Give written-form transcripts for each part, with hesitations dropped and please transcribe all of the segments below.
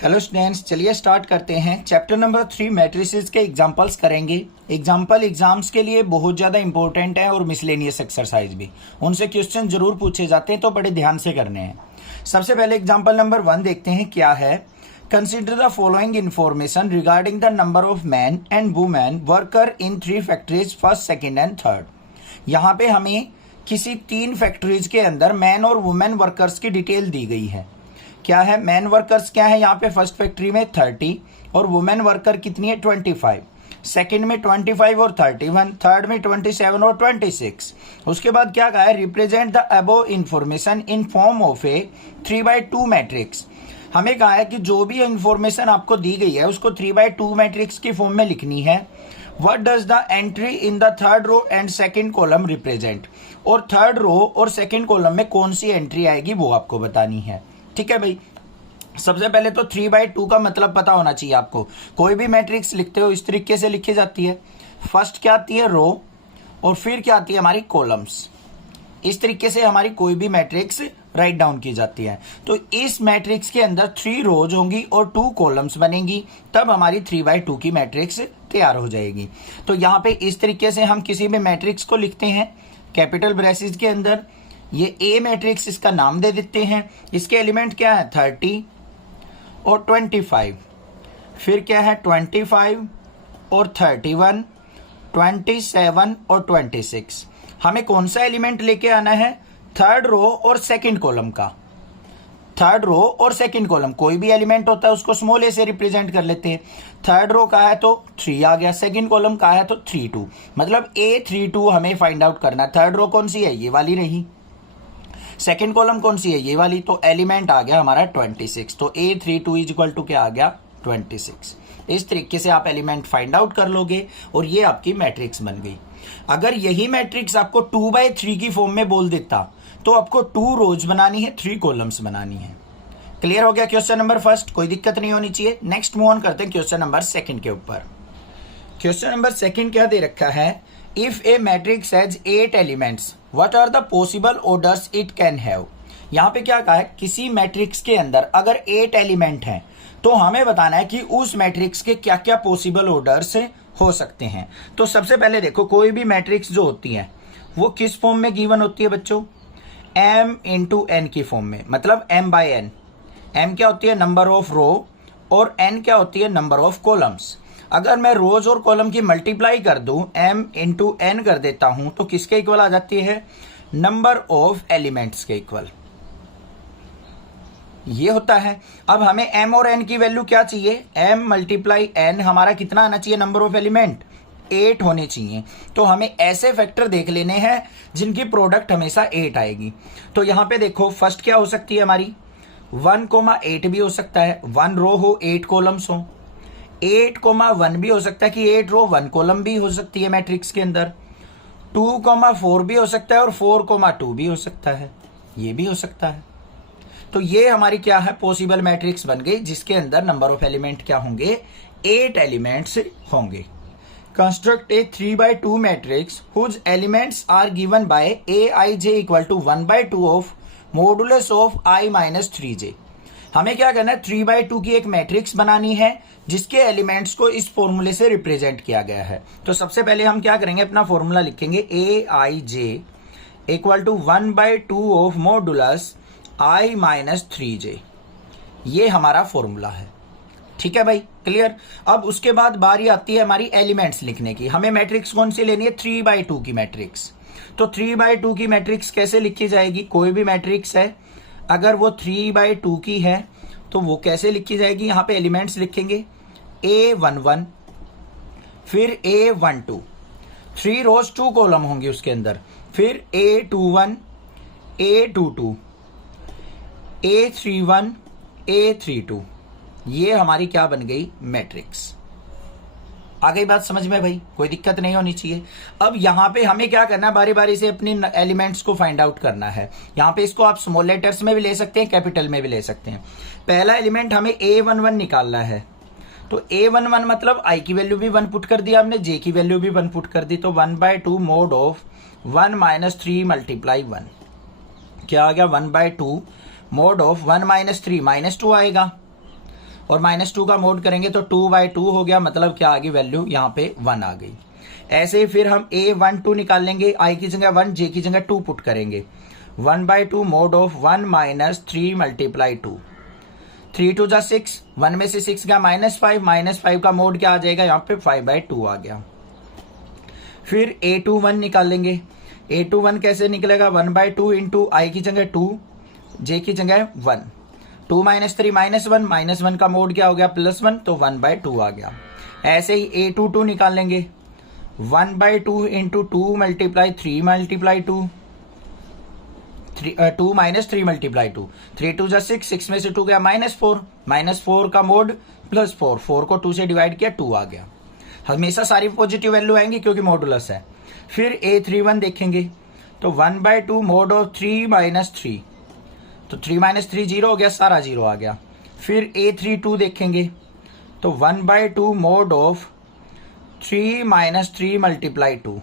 Hello students, चलिए start करते हैं। चैप्टर नंबर 3 मैट्रिसेस के एग्जांपल्स करेंगे। एग्जांपल एग्जाम्स के लिए बहुत ज़्यादा इंपॉर्टेंट है और मिसलेनियस एक्सरसाइज भी, उनसे क्वेश्चन जरूर पूछे जाते हैं, तो बड़े ध्यान से करने हैं। सबसे पहले एग्जाम्पल नंबर 1 देखते हैं क्या है। Consider the following information regarding the number of man and women worker in 3 factories first, second and third. यहाँ पे हमें किसी 3 फैक्ट्रीज के अंदर मैन और वुमेन वर्कर्स की डिटेल दी गई है। क्या है, मैन वर्कर्स क्या है यहाँ पे, फर्स्ट फैक्ट्री में 30 और वुमेन वर्कर कितनी है 25, सेकंड में 25 और 31, थर्ड में 27 और 26। उसके बाद क्या कहा है, represent the above information in form of A 3/2 matrix. हमें कहा है कि जो भी इंफॉर्मेशन आपको दी गई है उसको 3/2 मैट्रिक्स की फॉर्म में लिखनी है। What does the entry in the third row and second column represent, और थर्ड रो और सेकंड कॉलम में कौन सी एंट्री आएगी वो आपको बतानी है। ठीक है भाई, सबसे पहले तो 3/2 का मतलब पता होना चाहिए आपको। कोई भी मैट्रिक्स लिखते हो इस तरीके से लिखी जाती है। फर्स्ट क्या आती है, रो, और फिर क्या आती है हमारी कॉलम्स। इस तरीके से हमारी कोई भी मैट्रिक्स राइट डाउन की जाती है। तो इस मैट्रिक्स के अंदर 3 रोज होंगी और 2 कॉलम्स बनेंगी, तब हमारी 3/2 की मैट्रिक्स तैयार हो जाएगी। तो यहाँ पे इस तरीके से हम किसी भी मैट्रिक्स को लिखते हैं कैपिटल ब्रेसेस के अंदर। ये ए मैट्रिक्स, इसका नाम दे देते हैं। इसके एलिमेंट क्या है 30 और 25, फिर क्या है 25 और 31, 27 और 26। हमें कौन सा एलिमेंट लेके आना है, थर्ड रो और सेकंड कॉलम का। थर्ड रो और सेकंड कॉलम, कोई भी एलिमेंट होता है उसको स्मॉल ए से रिप्रेजेंट कर लेते हैं। थर्ड रो का है तो 3 आ गया, सेकंड कॉलम का है तो 32, मतलब A32 हमें फाइंड आउट करना। थर्ड रो कौन सी है, ये वाली रही। सेकेंड कॉलम कौन सी है, ये वाली। तो एलिमेंट आ गया हमारा 26, तो A32 इज इक्वल टू क्या आ गया 26। इस तरीके से आप एलिमेंट फाइंड आउट कर लोगे और ये आपकी मैट्रिक्स बन गई। अगर यही मैट्रिक्स आपको 2/3 की फॉर्म में बोल देता तो आपको 2 रोज बनानी है, 3 कॉलम्स बनानी है। क्लियर हो गया क्वेश्चन नंबर फर्स्ट, कोई दिक्कत नहीं होनी चाहिए। नेक्स्ट मूव ऑन करते हैं क्वेश्चन नंबर सेकंड के ऊपर। क्वेश्चन नंबर सेकंड क्या दे रखा है, if a matrix has 8 elements what are the possible orders it can have. यहाँ पे क्या कहा है, किसी मैट्रिक्स के अंदर अगर 8 एलिमेंट हैं तो हमें बताना है कि उस मैट्रिक्स के क्या क्या पॉसिबल ऑर्डर्स हो सकते हैं। तो सबसे पहले देखो, कोई भी मैट्रिक्स जो होती है वो किस फॉर्म में गिवन होती है बच्चों, m × n की फॉर्म में, मतलब m/n। m क्या होती है, नंबर ऑफ रो, और n क्या होती है, नंबर ऑफ कॉलम्स। अगर मैं रोज और कॉलम की मल्टीप्लाई कर दूं, m × n कर देता हूं, तो किसके इक्वल आ जाती है, नंबर ऑफ एलिमेंट्स के इक्वल। ये होता है। अब हमें m और n की वैल्यू क्या चाहिए, m × n हमारा कितना आना चाहिए, नंबर ऑफ एलिमेंट 8 होने चाहिए। तो हमें ऐसे फैक्टर देख लेने हैं जिनकी प्रोडक्ट हमेशा 8 आएगी। तो यहां पे देखो, फर्स्ट क्या हो सकती है हमारी, 1,8 भी हो सकता है, 1 रो हो 8 कॉलम्स हो। 8,1 भी हो सकता है कि 8 रो 1 कॉलम भी हो सकती है मैट्रिक्स के अंदर। 2,4 भी हो सकता है और 4,2 भी हो सकता है, ये भी हो सकता है। तो ये हमारी क्या है, पॉसिबल मैट्रिक्स बन गई जिसके अंदर नंबर ऑफ एलिमेंट क्या होंगे, 8 एलिमेंट्स होंगे। Construct a 3/2 matrix whose elements are given by Aij equal to 1/2 of modulus of I - 3j। हमें क्या करना है, 3/2 की एक मैट्रिक्स बनानी है जिसके एलिमेंट्स को इस फॉर्मूले से रिप्रेजेंट किया गया है। तो सबसे पहले हम क्या करेंगे, अपना फॉर्मूला लिखेंगे Aij equal to 1/2 of modulus I - 3j। ये हमारा फॉर्मूला है। ठीक है भाई, क्लियर। अब उसके बाद बारी आती है हमारी एलिमेंट्स लिखने की। हमें मैट्रिक्स कौन सी लेनी है, 3/2 की मैट्रिक्स। तो 3/2 की मैट्रिक्स कैसे लिखी जाएगी, कोई भी मैट्रिक्स है अगर वो 3/2 की है तो वो कैसे लिखी जाएगी, यहाँ पे एलिमेंट्स लिखेंगे A11, फिर A12, 3 रोज 2 कॉलम होंगे उसके अंदर, फिर A21, A22, A31, A32। ये हमारी क्या बन गई, मैट्रिक्स। आ गई बात समझ में भाई, कोई दिक्कत नहीं होनी चाहिए। अब यहाँ पे हमें क्या करना है, बारी बारी से अपने एलिमेंट्स को फाइंड आउट करना है। यहाँ पे इसको आप स्मॉल लेटर्स में भी ले सकते हैं, कैपिटल में भी ले सकते हैं। पहला एलिमेंट हमें A11 निकालना है। तो A11 मतलब I की वैल्यू भी 1 पुट कर दिया हमने, J की वैल्यू भी 1 पुट कर दी। तो 1/2 मोड ऑफ 1 - 3 × 1 क्या आ गया, 1/2 मोड ऑफ 1 - 3 -2 आएगा। और -2 का मोड करेंगे तो 2/2 हो गया, मतलब क्या आ गई वैल्यू यहाँ पे 1 आ गई। ऐसे ही फिर हम A12 निकाल लेंगे, i की जगह 1, j की जगह 2 पुट करेंगे। 1/2 मोड ऑफ 1 - 3 × 2, 3 2 जा 6, 1 में से 6 गया -5, -5 का मोड क्या आ जाएगा यहाँ पे 5/2 आ गया। फिर A21 निकाल लेंगे। A21 कैसे निकलेगा, 1/2 इंटू i की जगह 2, j की जगह 1, 2 - 3 -1, -1 का मोड क्या हो गया +1, तो 1/2 आ गया। ऐसे ही A22 निकाल लेंगे, 1/2 इंटू 2 × 3 × 2, 2 - 3 × 2, 3 2 जा 6, 6 में से 2 गया -4, -4 का मोड +4, 4 को 2 से डिवाइड किया 2 आ गया। हमेशा सारी पॉजिटिव वैल्यू आएंगी क्योंकि मॉडुलस है। फिर A31 देखेंगे तो 1/2 मोड ऑफ 3 - 3, तो 3 - 3 0 हो गया, सारा 0 आ गया। फिर A32 देखेंगे तो 1/2 मोड ऑफ 3 - 3 × 2,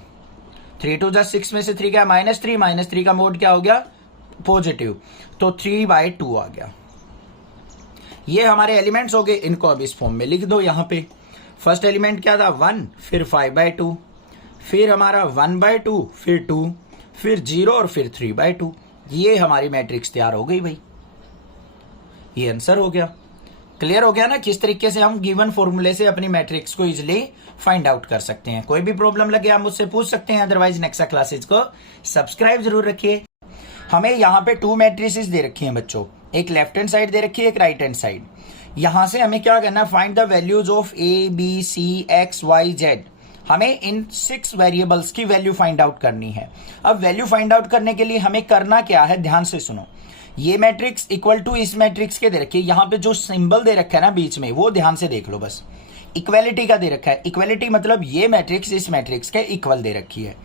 3 2 जा 6 में से 3 गया -3, -3 का मोड क्या हो गया पॉजिटिव, तो 3/2 आ गया। ये हमारे एलिमेंट्स हो गए, इनको अब इस फॉर्म में लिख दो। यहाँ पे फर्स्ट एलिमेंट क्या था 1, फिर 5/2, फिर हमारा 1/2, फिर 2, फिर 0 और फिर 3/2। ये हमारी मैट्रिक्स तैयार हो गई भाई, ये आंसर हो गया। क्लियर हो गया ना किस तरीके से हम गिवन फॉर्मूले से अपनी मैट्रिक्स को इजिली फाइंड आउट कर सकते हैं। कोई भी प्रॉब्लम लगे आप मुझसे पूछ सकते हैं, अदरवाइज नेक्सा क्लासेज को सब्सक्राइब जरूर रखिए। हमें यहाँ पे 2 मैट्रिसेस दे रखी हैं बच्चों, एक लेफ्ट हैंड साइड दे रखी है, एक राइट हैंड साइड। यहां से हमें क्या करना है, find the values of A B C X Y Z। हमें इन 6 वेरिएबल्स की वैल्यू फाइंड आउट करनी है। अब वैल्यू फाइंड आउट करने के लिए हमें करना क्या है, ध्यान से सुनो। ये मैट्रिक्स इक्वल टू इस मैट्रिक्स के दे रखे, यहाँ पे जो सिंबल दे रखा है ना बीच में, वो ध्यान से देख लो बस। इक्वेलिटी का दे रखा है, इक्वेलिटी मतलब ये मैट्रिक्स इस मैट्रिक्स के इक्वल दे रखी है।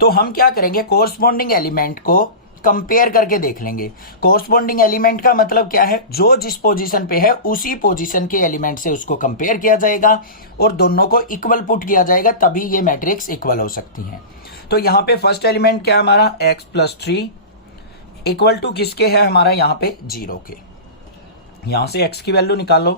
तो हम क्या करेंगे, कोरस्पॉन्डिंग एलिमेंट को कंपेयर करके देख लेंगे। कोरस्पॉन्डिंग एलिमेंट का मतलब क्या है, जो जिस पोजीशन पे है उसी पोजीशन के एलिमेंट से उसको कंपेयर किया जाएगा और दोनों को इक्वल पुट किया जाएगा, तभी ये मैट्रिक्स इक्वल हो सकती हैं। तो यहाँ पे फर्स्ट एलिमेंट क्या है हमारा x + 3 इक्वल टू किसके है हमारा यहाँ पे 0 के। यहां से x की वैल्यू निकालो,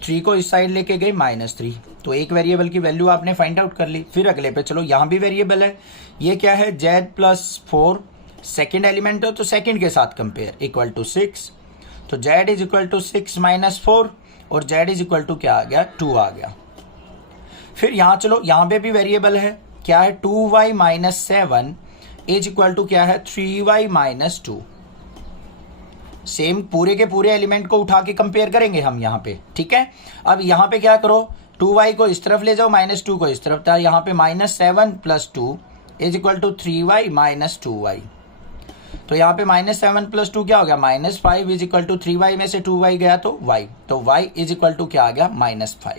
3 को इस साइड लेके गए -3, तो एक वेरिएबल की वैल्यू आपने फाइंड आउट कर ली। फिर अगले पे चलो, यहां भी वेरिएबल है, ये क्या है z + 4, सेकेंड एलिमेंट हो तो सेकेंड के साथ कंपेयर, इक्वल टू 6, तो z = 6 - 4 और z = क्या आ गया 2 आ गया। फिर यहां चलो, यहां पे भी वेरिएबल है, क्या है 2y - 7 = क्या है 3y - 2। सेम पूरे के पूरे एलिमेंट को उठा के कंपेयर करेंगे हम यहाँ पे, ठीक है। अब यहाँ पे क्या करो, 2y को इस तरफ ले जाओ, -2 को इस तरफ था, यहाँ पे -7 + 2 = 3y - 2y। तो यहाँ पे -7 + 2 क्या हो गया -5 = 3y में से 2y गया तो y, तो y = क्या आ गया -5।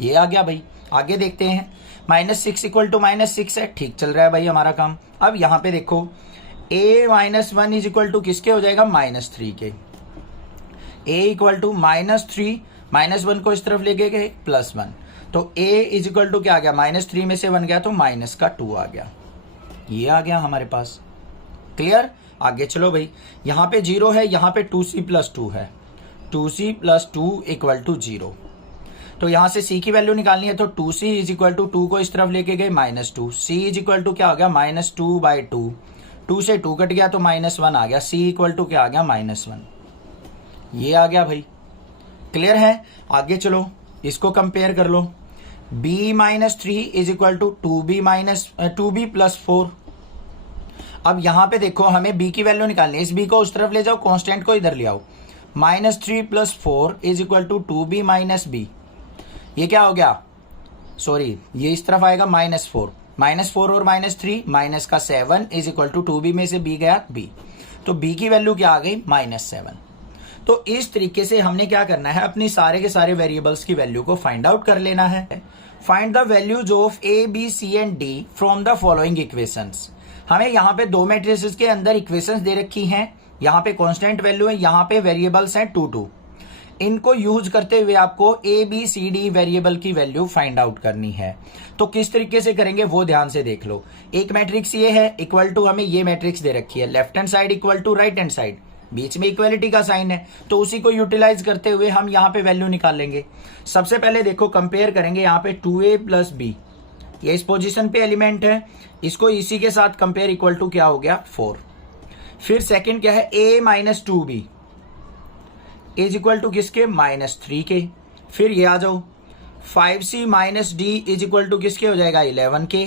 ये आ गया भाई। आगे देखते हैं, -6 = -6 है, ठीक चल रहा है भाई हमारा काम। अब यहाँ पे देखो a - 1 = किसके हो जाएगा -3 के। a = -3, -1 को इस तरफ लेके गए +1, तो a = क्या आ गया -3 में से 1 गया तो -2 आ गया। ये आ गया हमारे पास। क्लियर। आगे चलो भाई, यहाँ पे 0 है, यहाँ पे 2c + 2 है, 2c + 2 = 0। तो यहाँ से c की वैल्यू निकालनी है, तो 2c = 2 को इस तरफ लेके गए -2, c = क्या हो गया -2/2, 2 से 2 कट गया तो -1 आ गया, c = क्या आ गया -1। ये आ गया भाई। क्लियर है। आगे चलो, इसको कंपेयर कर लो, b - 3 = 2b + 4। अब यहां पे देखो, हमें b की वैल्यू निकालनी है, इस b को उस तरफ ले जाओ, कांस्टेंट को इधर ले आओ, -3 + 4 = 2b - b। ये क्या हो गया, सॉरी ये इस तरफ आएगा -4, -4 और -3 माइनस का 7 = 2b में से b गया b, तो b की वैल्यू क्या आ गई -7। तो इस तरीके से हमने क्या करना है, अपनी सारे के सारे वेरिएबल्स की वैल्यू को फाइंड आउट कर लेना है। Find the values of a b c and d from the following equations. हमें यहाँ पे 2 मैट्रिसेस के अंदर इक्वेशंस दे रखी हैं, यहाँ पे कांस्टेंट वैल्यू है, यहाँ पे वेरिएबल्स हैं 2 2। इनको यूज करते हुए आपको a b c d variable की वैल्यू फाइंड आउट करनी है। तो किस तरीके से करेंगे वो ध्यान से देख लो। एक मैट्रिक्स ये है, इक्वल टू हमें ये मैट्रिक्स दे रखी है, left hand side equal to right hand side, बीच में इक्वलिटी का साइन है, तो उसी को यूटिलाइज करते हुए हम यहाँ पे वैल्यू निकालेंगे। सबसे पहले देखो कंपेयर करेंगे यहाँ पे 2a प्लस बी, ये इस पोजीशन पे एलिमेंट है, इसको इसी के साथ कंपेयर इक्वल टू क्या हो गया 4। फिर सेकंड क्या है a minus 2b is equal to किसके -3 के। फिर ये आ जाओ 5c minus d is equal to किसके हो जाएगा 11 के,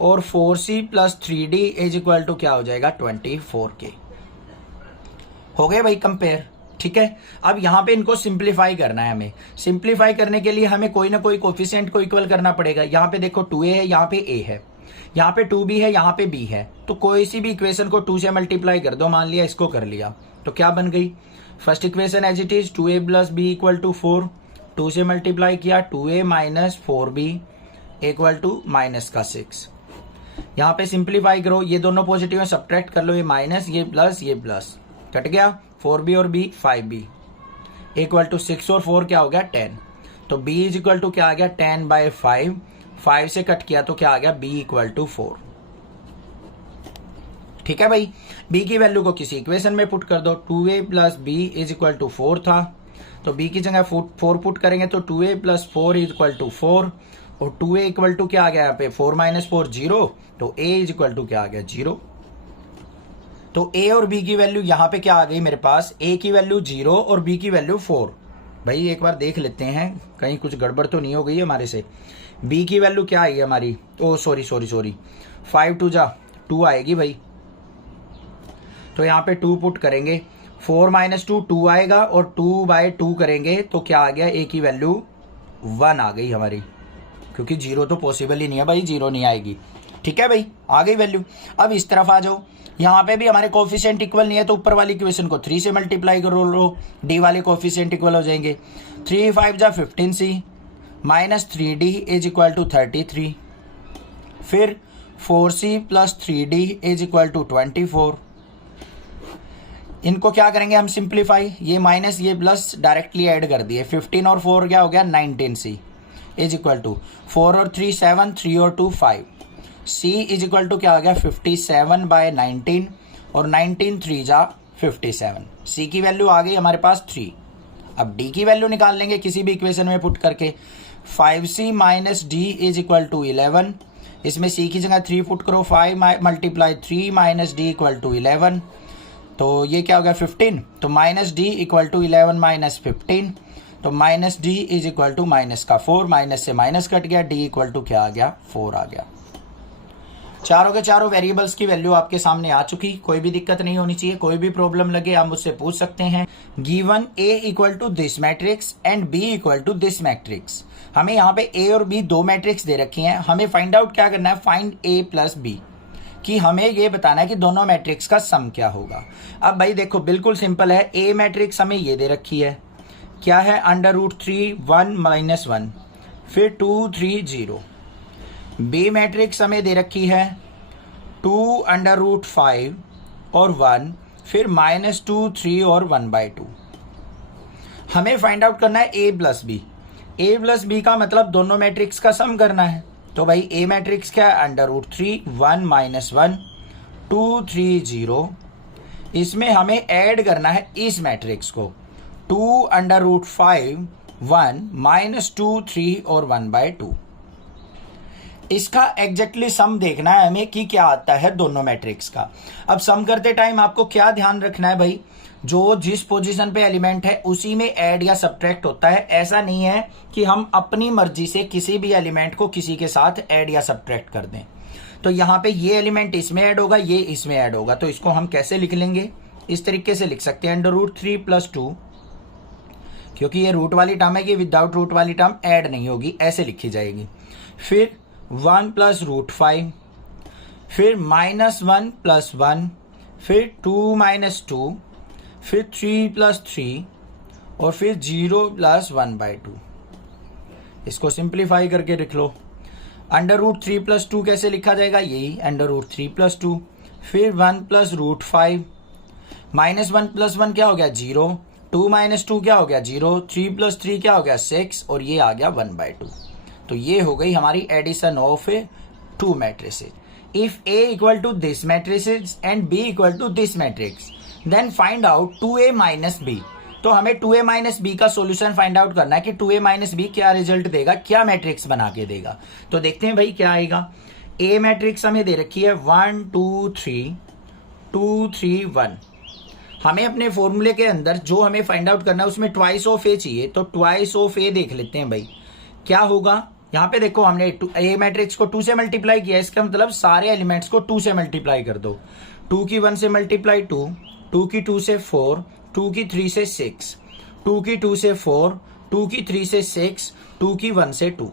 और 4c plus 3d is equal to क्या हो जाएगा 24 के। हो गए भाई कंपेयर, ठीक है। अब यहाँ पे इनको सिंप्लीफाई करना है हमें। सिंप्लीफाई करने के लिए हमें कोई ना कोई कोफिशिएंट को इक्वल करना पड़ेगा। यहाँ पे देखो 2a है, यहाँ पे a है, यहाँ पे 2b है, यहाँ पे b है, तो कोई सी भी इक्वेशन को 2 से मल्टीप्लाई कर दो। मान लिया इसको कर लिया तो क्या बन गई first equation as it is 2a plus b equal to 4, 2 से मल्टीप्लाई किया 2a minus 4b equal to minus का 6। यहाँ पे सिंप्लीफाई करो, ये दोनों पॉजिटिव है, सब्ट्रैक्ट कर लो, ये माइनस ये प्लस कट गया, 4b और b 5b इक्वल टू 6 और 4 क्या हो गया 10। तो b इज इक्वल टू क्या आ गया 10/5, 5 से कट किया तो क्या आ गया b इक्वल टू 4। ठीक है भाई, b की वैल्यू को किसी इक्वेशन में पुट कर दो। 2a plus b is equal to 4 था, तो b की जगह 4 पुट करेंगे तो 2a plus 4 is equal to 4, और 2a इक्वल टू क्या आ गया यहाँ पे 4 माइनस 4 0, तो a इज इक्वल टू क्या आ गया 0। तो a और b की वैल्यू यहाँ पे क्या आ गई मेरे पास, a की वैल्यू 0 और b की वैल्यू 4। भाई एक बार देख लेते हैं कहीं कुछ गड़बड़ तो नहीं हो गई हमारे से। b की वैल्यू क्या आई हमारी, ओ सॉरी 5 2 जा 2 आएगी भाई, तो यहाँ पे 2 पुट करेंगे, 4 माइनस 2 2 आएगा, और 2/2 करेंगे तो क्या आ गया, a की वैल्यू 1 आ गई हमारी, क्योंकि 0 तो पॉसिबल ही नहीं है भाई, 0 नहीं आएगी। ठीक है भाई, आ गई वैल्यू। अब इस तरफ आ जाओ, यहाँ पे भी हमारे कोफिशिएंट इक्वल नहीं है, तो ऊपर वाली इक्वेशन को 3 से मल्टीप्लाई करो लो, डी वाले कोफिशिएंट इक्वल हो जाएंगे। 3 5 जा 15c minus 3d is equal to 33, फिर 4c plus 3d is equal to 24। इनको क्या करेंगे हम सिंप्लीफाई, ये माइनस ये प्लस डायरेक्टली ऐड कर दिए, 15 और 4 क्या हो गया 19c इज इक्वल टू 4 और 3 7, 3 और 2 5, c इज इक्वल टू क्या हो गया 57/19, और 19 3 जा 57, c की वैल्यू आ गई हमारे पास 3। अब d की वैल्यू निकाल लेंगे किसी भी इक्वेशन में पुट करके, 5c minus d is equal to 11, इसमें c की जगह 3 पुट करो, 5 multiply 3 minus d equal to 11, तो ये क्या हो गया 15, तो minus d equal to 11 minus 15, तो minus d is equal to minus का 4, माइनस से माइनस कट गया, डी इक्वल टू क्या आ गया 4 आ गया। चारों के चारों वेरिएबल्स की वैल्यू आपके सामने आ चुकी, कोई भी दिक्कत नहीं होनी चाहिए, कोई भी प्रॉब्लम लगे आप मुझसे पूछ सकते हैं। Given a equal to this matrix and b equal to this matrix, हमें यहाँ पे a और b दो मैट्रिक्स दे रखी हैं, हमें फाइंड आउट क्या करना है, फाइंड a प्लस b, कि हमें ये बताना है कि दोनों मैट्रिक्स का सम क्या होगा। अब भाई देखो बिल्कुल सिंपल है, a मैट्रिक्स हमें ये दे रखी है, क्या है √3 1 माइनस 1, फिर 2 3 0। b मैट्रिक्स हमें दे रखी है 2 √5 और 1, फिर -2 3 और 1/2। हमें फाइंड आउट करना है a plus b। a plus b का मतलब दोनों मैट्रिक्स का सम करना है, तो भाई a मैट्रिक्स क्या है √3 1 माइनस 1 2 3 0, इसमें हमें ऐड करना है इस मैट्रिक्स को 2 √5 1 माइनस 2 3 और 1/2। इसका एग्जैक्टली सम देखना है हमें कि क्या आता है दोनों मैट्रिक्स का। अब सम करते टाइम आपको क्या ध्यान रखना है भाई, जो जिस पोजीशन पे एलिमेंट है उसी में ऐड या सब्ट्रैक्ट होता है। ऐसा नहीं है कि हम अपनी मर्जी से किसी भी एलिमेंट को किसी के साथ ऐड या सब्ट्रैक्ट कर दें। तो यहाँ पे ये एलिमेंट इसमें ऐड होगा, ये इसमें ऐड होगा, तो इसको हम कैसे लिख लेंगे, इस तरीके से लिख सकते हैं √3 + 2, क्योंकि ये रूट वाली टर्म है कि विदाउट रूट वाली टर्म ऐड नहीं होगी, ऐसे लिखी जाएगी। फिर 1 + √5, फिर -1 + 1, फिर 2 - 2, फिर 3 + 3 और फिर 0 + 1/2। इसको सिंप्लीफाई करके लिख लो। √3 + 2 कैसे लिखा जाएगा, यही √3 + 2, फिर 1 + √5, -1 + 1 क्या हो गया 0, 2 - 2 क्या हो गया 0, 3 + 3 क्या हो गया 6 और ये आ गया 1/2। तो ये हो गई हमारी addition of 2 matrices. If A equal to this matrices and B equal to this matrix, then find out 2a minus b. तो हमें 2a माइनस बी का सॉल्यूशन फाइंड आउट करना है कि 2a माइनस बी क्या रिजल्ट देगा, क्या matrix बना के देगा। तो देखते हैं भाई क्या आएगा। ए मैट्रिक्स हमें दे रखी है 1 2 3 2 3 1। हमें अपने फॉर्मूले के अंदर जो हमें फाइंड आउट करना है उसमें ट्वाइस ऑफ ए चाहिए, तो ट्वाइस ऑफ ए देख लेते हैं भाई क्या होगा। यहाँ पे देखो हमने ए मैट्रिक्स को 2 से मल्टीप्लाई किया, इसका मतलब सारे एलिमेंट्स को 2 से मल्टीप्लाई कर दो। 2 की 1 से मल्टीप्लाई 2, 2 की 2 से 4, 2 की 3 से 6, 2 की 2 से 4, 2 की 3 से 6, 2 की 1 से 2।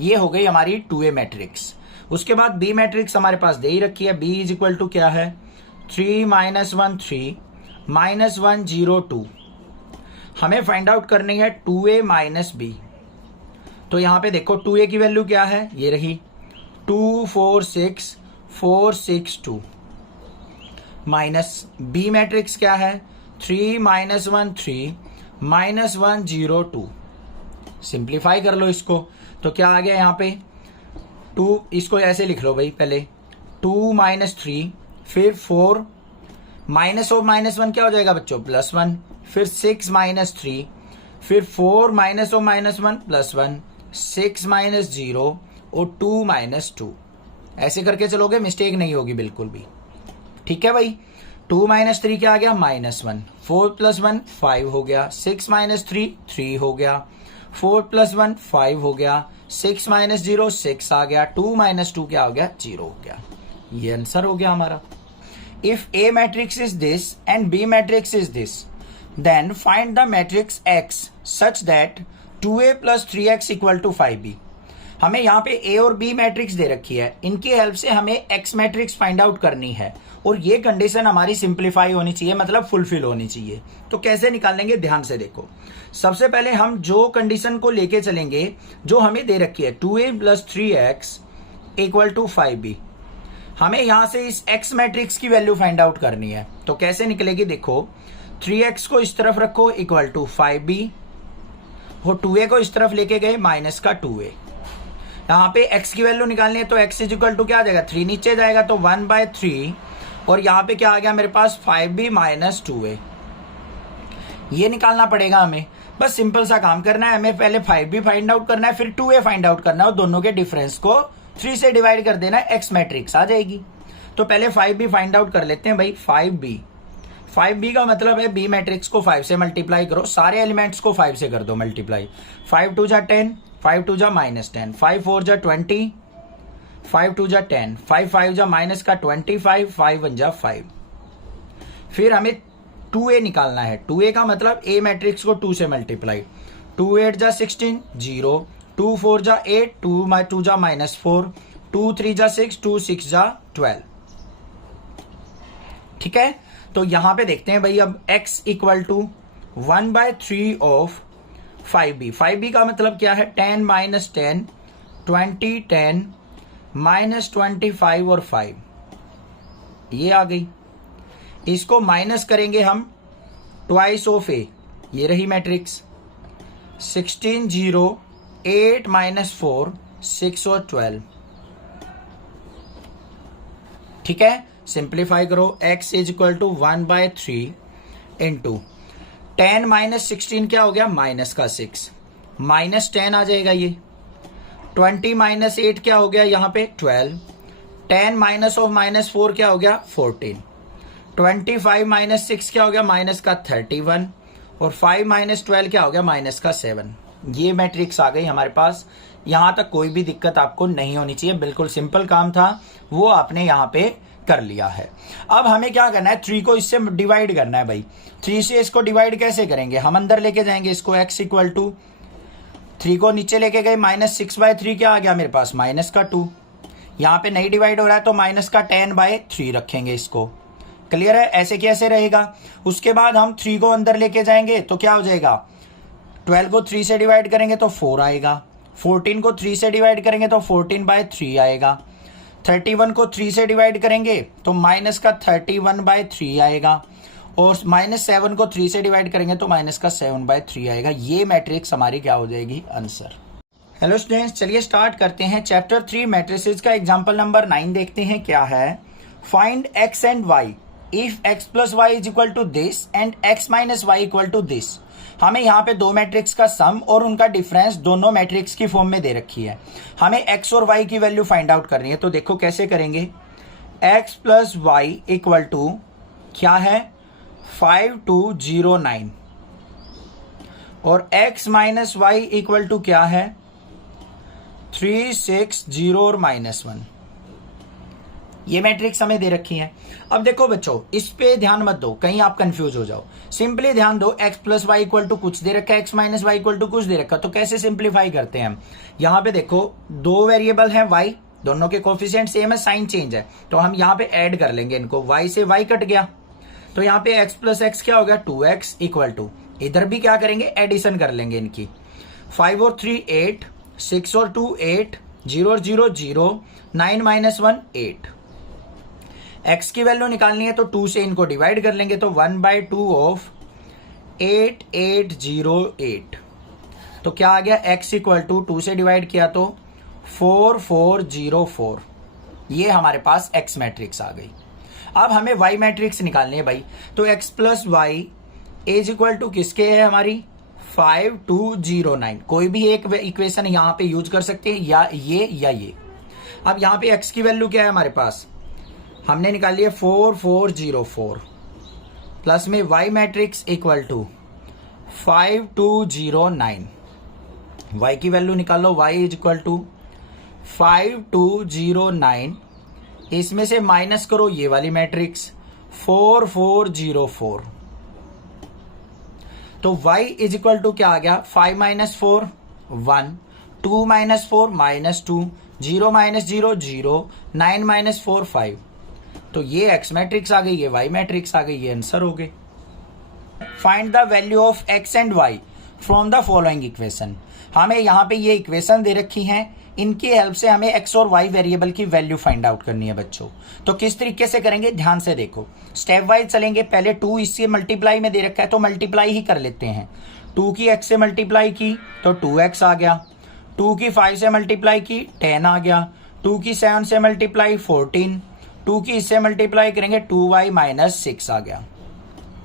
ये हो गई हमारी 2a मैट्रिक्स। उसके बाद बी मैट्रिक्स हमारे पास दे ही रखी है। बी इज इक्वल टू क्या है 3 -1 3 -1 0 2। हमें फाइंड आउट करनी है 2a माइनस बी। तो यहां पे देखो 2a की वैल्यू क्या है, ये रही 2 4 6 4 6 2 माइनस बी मैट्रिक्स क्या है 3 -1 3 -1 0 2। सिंप्लीफाई कर लो इसको, तो क्या आ गया यहाँ पे 2, इसको ऐसे लिख लो भाई पहले 2 - 3, फिर 4 माइनस ऑफ -1 क्या हो जाएगा बच्चों +1, फिर 6 - 3, फिर 4 माइनस ऑफ -1 +1, 6 - 0 और 2 - 2। ऐसे करके चलोगे मिस्टेक नहीं होगी बिल्कुल भी। ठीक है भाई। 2 - 3 क्या आ गया -1, 4 + 1 5 हो गया, 6 - 3 3 हो गया, 4 + 1 5 हो गया, 6 - 0 6 आ गया, 2 - 2 क्या हो गया 0 हो गया। ये आंसर हो गया हमारा। If a matrix is this and b matrix is this, then find the matrix x such that 2a + 3x = 5b। हमें यहाँ पे ए और बी मैट्रिक्स दे रखी है, इनकी हेल्प से हमें एक्स मैट्रिक्स फाइंड आउट करनी है और ये कंडीशन हमारी सिंप्लीफाई होनी चाहिए, मतलब फुलफिल होनी चाहिए। तो कैसे निकालेंगे ध्यान से देखो। सबसे पहले हम जो कंडीशन को लेके चलेंगे जो हमें दे रखी है 2a + 3x = 5b। हमें यहां से इस x मैट्रिक्स की वैल्यू फाइंड आउट करनी है। तो कैसे निकलेगी देखो 3x को इस तरफ रखो = 5b और 2a को इस तरफ लेके गए -2a। यहाँ पे x की वैल्यू निकालनी है तो x = क्या आ जाएगा 3 नीचे जाएगा तो 1/3 और यहाँ पे क्या आ गया मेरे पास 5b - 2a। ये निकालना पड़ेगा हमें। बस सिंपल सा काम करना है, हमें पहले 5b फाइंड आउट करना है, फिर 2a फाइंड आउट करना है और दोनों के डिफरेंस को 3 से डिवाइड कर देना है, x मैट्रिक्स आ जाएगी। तो पहले 5b फाइंड आउट कर लेते हैं भाई। 5b का मतलब है बी मैट्रिक्स को 5 से मल्टीप्लाई करो, सारे एलिमेंट्स को 5 से कर दो मल्टीप्लाई। 5 2 जा 10, 5 2 जा -10, 5 4 जा 20, 5 2 जा 10, 5 5 जा -25, 5 1 जा 5। फिर हमें 2a निकालना है। 2a का मतलब a मैट्रिक्स को 2 से मल्टीप्लाई। 2 8 जा 16 0, 2 4 जा 8, 2 जा -4, 2 3 जा 6, 2 6 जा 12। ठीक है। तो यहां पे देखते हैं भाई अब x = 1/3 ऑफ 5b। 5b का मतलब क्या है 10 - 10 20 10 -25 और 5, ये आ गई। इसको माइनस करेंगे हम ट्वाइस ऑफ a, ये रही मैट्रिक्स 16 0 8 -4 6 और 12। ठीक है। सिंप्लीफाई करो x = 1/3 इंटू 10 - 16 क्या हो गया -6, -10 आ जाएगा ये। 20 - 8 क्या हो गया यहाँ पे 12, 10 - 4 क्या हो गया 14, 25 - 6 क्या हो गया -31 और 5 - 12 क्या हो गया -7। ये मैट्रिक्स आ गई हमारे पास। यहां तक कोई भी दिक्कत आपको नहीं होनी चाहिए, बिल्कुल सिंपल काम था, वो आपने यहां पे कर लिया है। अब हमें क्या करना है 3 को इससे डिवाइड करना है भाई। 3 से इसको डिवाइड कैसे करेंगे, हम अंदर लेके जाएंगे इसको। x = 3 को नीचे लेके गए -6/3 क्या आ गया मेरे पास -2। यहाँ पे नहीं डिवाइड हो रहा है तो -10/3 रखेंगे इसको। क्लियर है, ऐसे कैसे रहेगा। उसके बाद हम 3 को अंदर लेके जाएंगे तो क्या हो जाएगा 12 को 3 से डिवाइड करेंगे तो 4 आएगा, 14 को 3 से डिवाइड करेंगे तो 14/3 आएगा, 31 को 3 से डिवाइड करेंगे तो -31/3 आएगा और -7 को 3 से डिवाइड करेंगे तो -7/3 आएगा। ये मैट्रिक्स हमारी क्या हो जाएगी आंसर। हेलो स्टूडेंट्स, चलिए स्टार्ट करते हैं। चैप्टर 3 मैट्रिसेस का एग्जांपल नंबर 9 देखते हैं क्या है। Find x and y if x plus y is equal to this and x minus y equal to this. हमें यहाँ पे दो मैट्रिक्स का सम और उनका डिफरेंस दोनों मैट्रिक्स की फॉर्म में दे रखी है। हमें x और y की वैल्यू फाइंड आउट करनी है। तो देखो कैसे करेंगे। x plus y equal to क्या है 5209 और x minus y equal to क्या है 360 और -1। ये मैट्रिक्स हमें दे रखी है। अब देखो बच्चों, इस पे ध्यान मत दो, कहीं आप कंफ्यूज हो जाओ। सिंपली ध्यान दो, x plus y equal to कुछ दे रखा है, x minus y equal to कुछ दे रखा। तो कैसे सिंप्लीफाई करते हैं हम। यहाँ पे देखो दो वेरिएबल हैं y, दोनों के कोफिशिएंट सेम है, साइन चेंज है, तो हम यहाँ पे ऐड कर लेंगे इनको। y से y कट गया तो यहाँ पे x प्लस एक्स क्या हो गया 2x इक्वल टू, इधर भी क्या करेंगे एडिशन कर लेंगे इनकी। 5 और 3 8, 6 और 2 8, 0 और 0 0, 9 माइनस 1 8। x की वैल्यू निकालनी है तो 2 से इनको डिवाइड कर लेंगे तो 1/2 ऑफ 8808। तो क्या आ गया x इक्वल टू 2 से डिवाइड किया तो 4404। ये हमारे पास x मैट्रिक्स आ गई। अब हमें y मैट्रिक्स निकालनी है भाई। तो x plus y is equal to किसके है हमारी 5209। कोई भी एक इक्वेशन यहां पे यूज कर सकते हैं, या ये। अब यहां पे x की वैल्यू क्या है हमारे पास, हमने निकाली है 4404 प्लस में y matrix equal to 5209। y की वैल्यू निकालो, y इज इक्वल टू 5209, इसमें से माइनस करो ये वाली मैट्रिक्स 4404। तो y इज इक्वल टू क्या आ गया 5 माइनस 4 1, 2 माइनस 4 -2, 0 माइनस 0 0, 9 माइनस 4 5। तो ये x मैट्रिक्स आ गई, ये y मैट्रिक्स आ गई, ये आंसर हो गए। Find the value of x and y from the following equation. हमें यहाँ पे ये इक्वेशन दे रखी हैं, इनकी हेल्प से हमें x और y वेरिएबल की वैल्यू फाइंड आउट करनी है बच्चों। तो किस तरीके से करेंगे ध्यान से देखो, स्टेप वाइज चलेंगे। पहले 2 इससे मल्टीप्लाई में दे रखा है तो मल्टीप्लाई ही कर लेते हैं। 2 की x से मल्टीप्लाई की तो 2x आ गया, 2 की 5 से मल्टीप्लाई की 10 आ गया, 2 की 7 से मल्टीप्लाई 14, 2 की इससे मल्टीप्लाई करेंगे 2y माइनस 6 आ गया।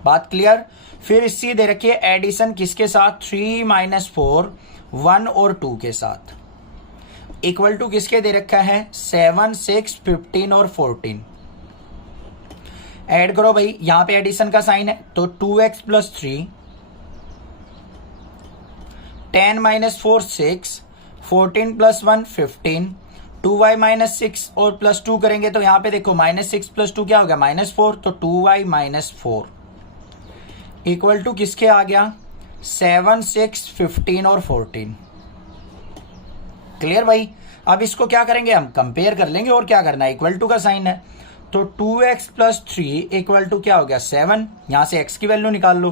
बात क्लियर। फिर इससे दे रखिए एडिशन किसके साथ 3 माइनस 4 1 और 2 के साथ, इक्वल टू किसके दे रखा है 7 6 15 और 14। ऐड करो भाई, यहां पे एडिशन का साइन है तो 2x plus 3, 10 minus 4 6, 14 plus 1 15, 2y minus 6 और प्लस 2 करेंगे तो यहां पे देखो -6 प्लस 2 क्या हो गया -4, तो 2y माइनस 4 इक्वल टू किसके आ गया 7 6 15 और 14। क्लियर भाई। अब इसको क्या करेंगे हम कंपेयर कर लेंगे, और क्या करना है इक्वल टू का साइन है तो 2x प्लस 3 इक्वल टू क्या हो गया 7। यहां से x की वैल्यू निकाल लो,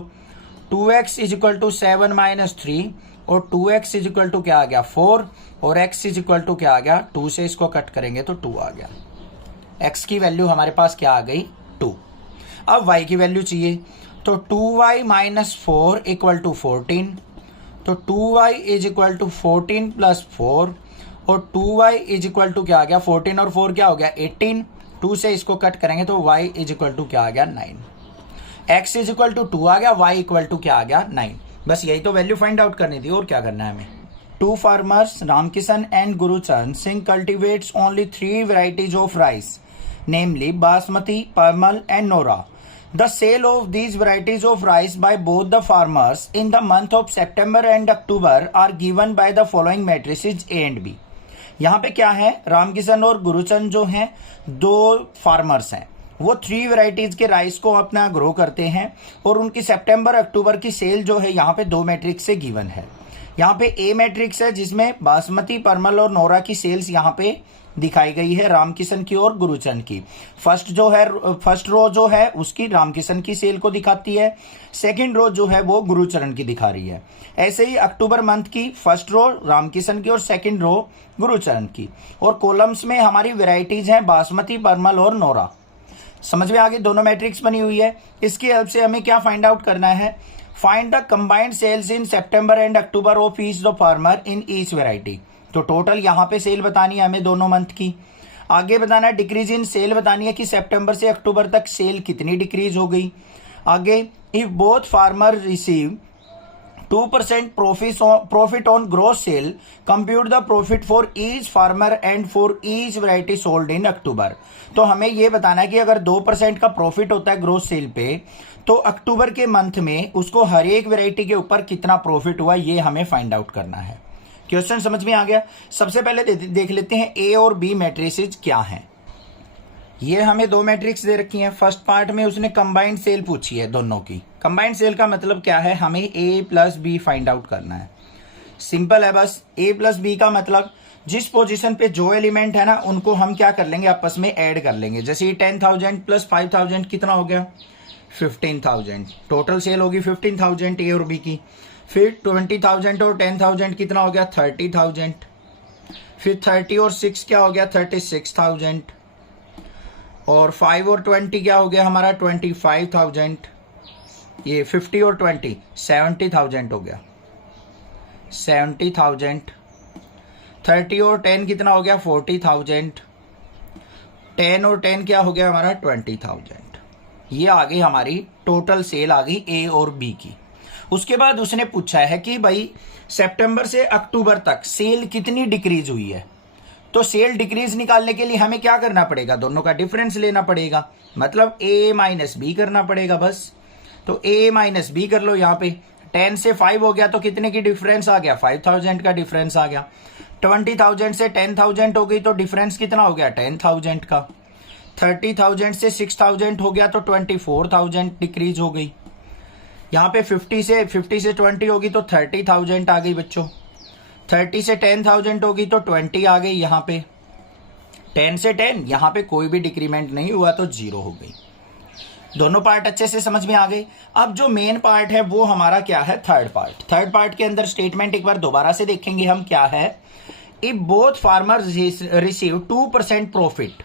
2x is equal to 7 minus 3 और 2x इज इक्वल टू क्या आ गया 4 और x इज इक्वल टू क्या आ गया 2 से इसको कट करेंगे तो 2 आ गया। x की वैल्यू हमारे पास क्या आ गई 2। अब y की वैल्यू चाहिए तो 2y माइनस 4 इक्वल टू 14, तो 2y is equal to 14 plus 4 और 2y इज इक्वल टू क्या आ गया 14 और 4 क्या हो गया 18, 2 से इसको कट करेंगे तो y इज इक्वल टू क्या आ गया 9, x इज इक्वल टू 2 आ गया, y इक्वल टू क्या आ गया 9। बस यही तो वैल्यू फाइंड आउट करनी थी, और क्या करना है हमें। 2 farmers Ramkishan and Gurcharan Singh cultivates only 3 varieties of rice, namely basmati, parmal and Nora. The sale of these varieties of rice by both the farmers in the month of September and October are given by the following matrices A and B। यहाँ पे क्या है, रामकिशन और गुरुचरण जो हैं दो farmers हैं, वो 3 वैरायटीज के राइस को अपना ग्रो करते हैं और उनकी सितंबर अक्टूबर की सेल जो है यहाँ पे 2 मैट्रिक्स से गिवन है। यहाँ पे ए मैट्रिक्स है जिसमें बासमती, परमल और नोरा की सेल्स यहाँ पे दिखाई गई है रामकिशन की और गुरुचरण की। फर्स्ट रो जो है उसकी रामकिशन की सेल को दिखाती है, सेकंड रो जो है वो गुरुचरण की दिखा रही है। ऐसे ही अक्टूबर मंथ की फर्स्ट रो रामकिशन की और सेकंड रो गुरुचरण की, और कॉलम्स में हमारी वेराइटीज हैं बासमती, परमल और नोरा। समझ में आ गई, दोनों मैट्रिक्स बनी हुई है। इसकी हेल्प से हमें क्या फाइंड आउट करना है, find the combined sales in September and October of each the farmer in each variety. तो टोटल यहाँ पे सेल बतानी है हमें दोनों मंथ की। आगे बताना है डिक्रीज इन सेल, बतानी है कि सितंबर से अक्टूबर तक सेल कितनी डिक्रीज हो गई। आगे if both farmer receive 2% profit on gross sale, compute the profit for each farmer and for each variety sold in October। तो हमें ये बताना है कि अगर 2% का प्रॉफिट होता है ग्रोस सेल पे, तो अक्टूबर के मंथ में उसको हर एक वैरायटी के ऊपर कितना प्रॉफिट हुआ, ये हमें फाइंड आउट करना है। क्वेश्चन समझ में आ गया। सबसे पहले देख लेते हैं ए और बी मैट्रिसेस क्या हैं। ये हमें दो मैट्रिक्स दे रखी हैं। फर्स्ट पार्ट में उसने कंबाइंड सेल पूछी है दोनों की। कंबाइंड सेल का मतलब क्या है, हमें a plus b find out करना है। सिंपल है बस। ए प्लस बी का मतलब जिस पोजीशन पे जो एलिमेंट है ना, उनको हम क्या कर लेंगे, आपस में ऐड कर लेंगे। जैसे ये 10,000 प्लस 5,000 कितना हो गया, 15,000। टोटल सेल होगी 15,000 ए और बी की। फिर 20,000 और 10,000 कितना हो गया, 30,000। फिर 30 और 6 क्या हो गया, 36,000। और 5 और 20 क्या हो गया हमारा, 25,000। ये 50 और 20 70,000 हो गया, 70,000। 30 और 10 कितना हो गया, 40,000। 10 और 10 क्या हो गया हमारा, 20,000। ये आ गई हमारी टोटल सेल, आ गई ए और बी की। उसके बाद उसने पूछा है कि भाई सितंबर से अक्टूबर तक सेल कितनी डिक्रीज हुई है। तो सेल डिक्रीज निकालने के लिए हमें क्या करना पड़ेगा, दोनों का डिफरेंस लेना पड़ेगा, मतलब ए माइनस बी करना पड़ेगा बस। तो ए माइनस बी कर लो। यहाँ पे 10 से 5 हो गया तो कितने की डिफरेंस आ गया, 5,000 का डिफरेंस आ गया। 20,000 से 10,000 हो गई तो डिफरेंस कितना हो गया, 10,000 का। 30,000 से 6,000 हो गया तो 24,000 डिक्रीज हो गई। यहाँ पे 50 से 20 होगी तो 30,000 आ गई बच्चों। 30 से 10,000 होगी तो 20 आ गई। यहाँ पे 10 से 10 यहाँ पे कोई भी डिक्रीमेंट नहीं हुआ तो 0 हो गई। दोनों पार्ट अच्छे से समझ में आ गई। अब जो मेन पार्ट है वो हमारा क्या है, थर्ड पार्ट। थर्ड पार्ट के अंदर स्टेटमेंट एक बार दोबारा से देखेंगे हम, क्या है, if both farmers receive 2% profit.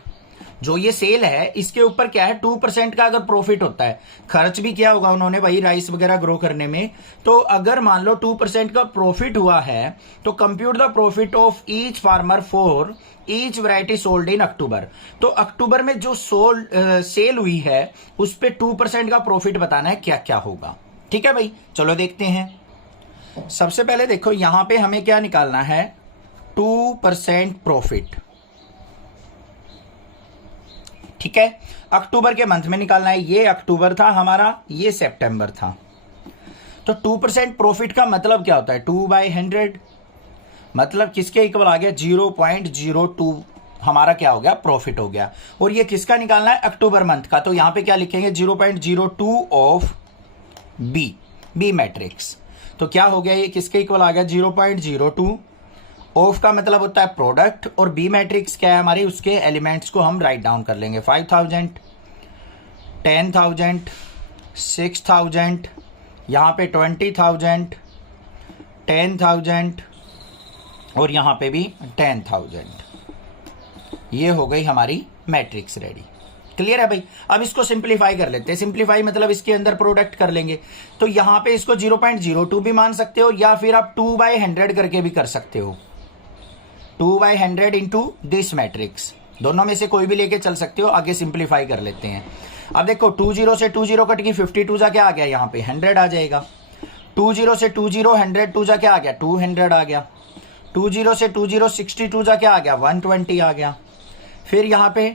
जो ये सेल है इसके ऊपर क्या है, 2% का अगर प्रॉफिट होता है, खर्च भी किया होगा उन्होंने भाई राइस वगैरह ग्रो करने में, तो अगर मान लो 2% का प्रॉफिट हुआ है तो compute the profit of each farmer for each variety sold in October. तो अक्टूबर में जो सेल हुई है उस पे 2% का प्रॉफिट बताना है क्या क्या होगा। ठीक है भाई, चलो देखते हैं। सबसे पहले देखो यहां पे हमें क्या निकालना है, 2% प्रॉफिट। ठीक है, अक्टूबर के मंथ में निकालना है। ये अक्टूबर था हमारा, ये सितंबर था। तो 2% प्रॉफिट का मतलब क्या होता है, 2/100, मतलब किसके इक्वल आ गया, 0.02 हमारा क्या हो गया, प्रॉफिट हो गया। और ये किसका निकालना है, अक्टूबर मंथ का। तो यहां पे क्या लिखेंगे, 0.02 ऑफ बी मैट्रिक्स। तो क्या हो गया, ये किसके इक्वल आ गया, 0.02। ऑफ का मतलब होता है प्रोडक्ट, और बी मैट्रिक्स क्या है हमारी, उसके एलिमेंट्स को हम राइट डाउन कर लेंगे। 5,000, 10,000, 6,000, यहाँ पे 20,000, 10,000 और यहाँ पे भी 10,000। ये हो गई हमारी मैट्रिक्स रेडी। क्लियर है भाई। अब इसको सिंप्लीफाई कर लेते हैं। सिंप्लीफाई मतलब इसके अंदर प्रोडक्ट कर लेंगे। तो यहाँ पे इसको 0.02 भी मान सकते हो, या फिर आप 2/100 करके भी कर सकते हो। 2/100 इंटू दिस मैट्रिक्स, दोनों में से कोई भी लेके चल सकते हो। आगे सिंप्लीफाई कर लेते हैं। अब देखो 20 से 20 कट गई, 52 जा क्या आ गया, यहाँ पे 100 आ जाएगा। 20 से 20 102 जा क्या आ गया, 200 आ गया। 20 से 20 62 जा क्या आ गया, 120 आ गया। फिर यहाँ पे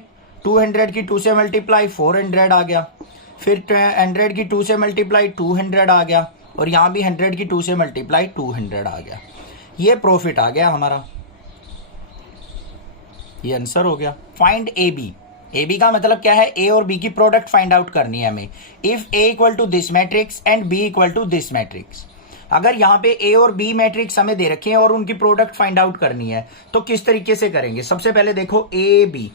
200 की 2 से मल्टीप्लाई 400 आ गया। फिर 100 की 2 से मल्टीप्लाई 200 आ गया। और यहाँ भी 100 की 2 से मल्टीप्लाई 200 आ गया। ये प्रॉफिट आ गया हमारा, ये आंसर हो गया। Find A b. A B का मतलब क्या है, ए और बी की प्रोडक्ट फाइंड आउट करनी है हमें। If A equal to this matrix and B equal to this matrix. अगर यहाँ पे ए और बी मैट्रिक्स हमें दे रखे हैं और उनकी प्रोडक्ट फाइंड आउट करनी है तो किस तरीके से करेंगे। सबसे पहले देखो ए बी,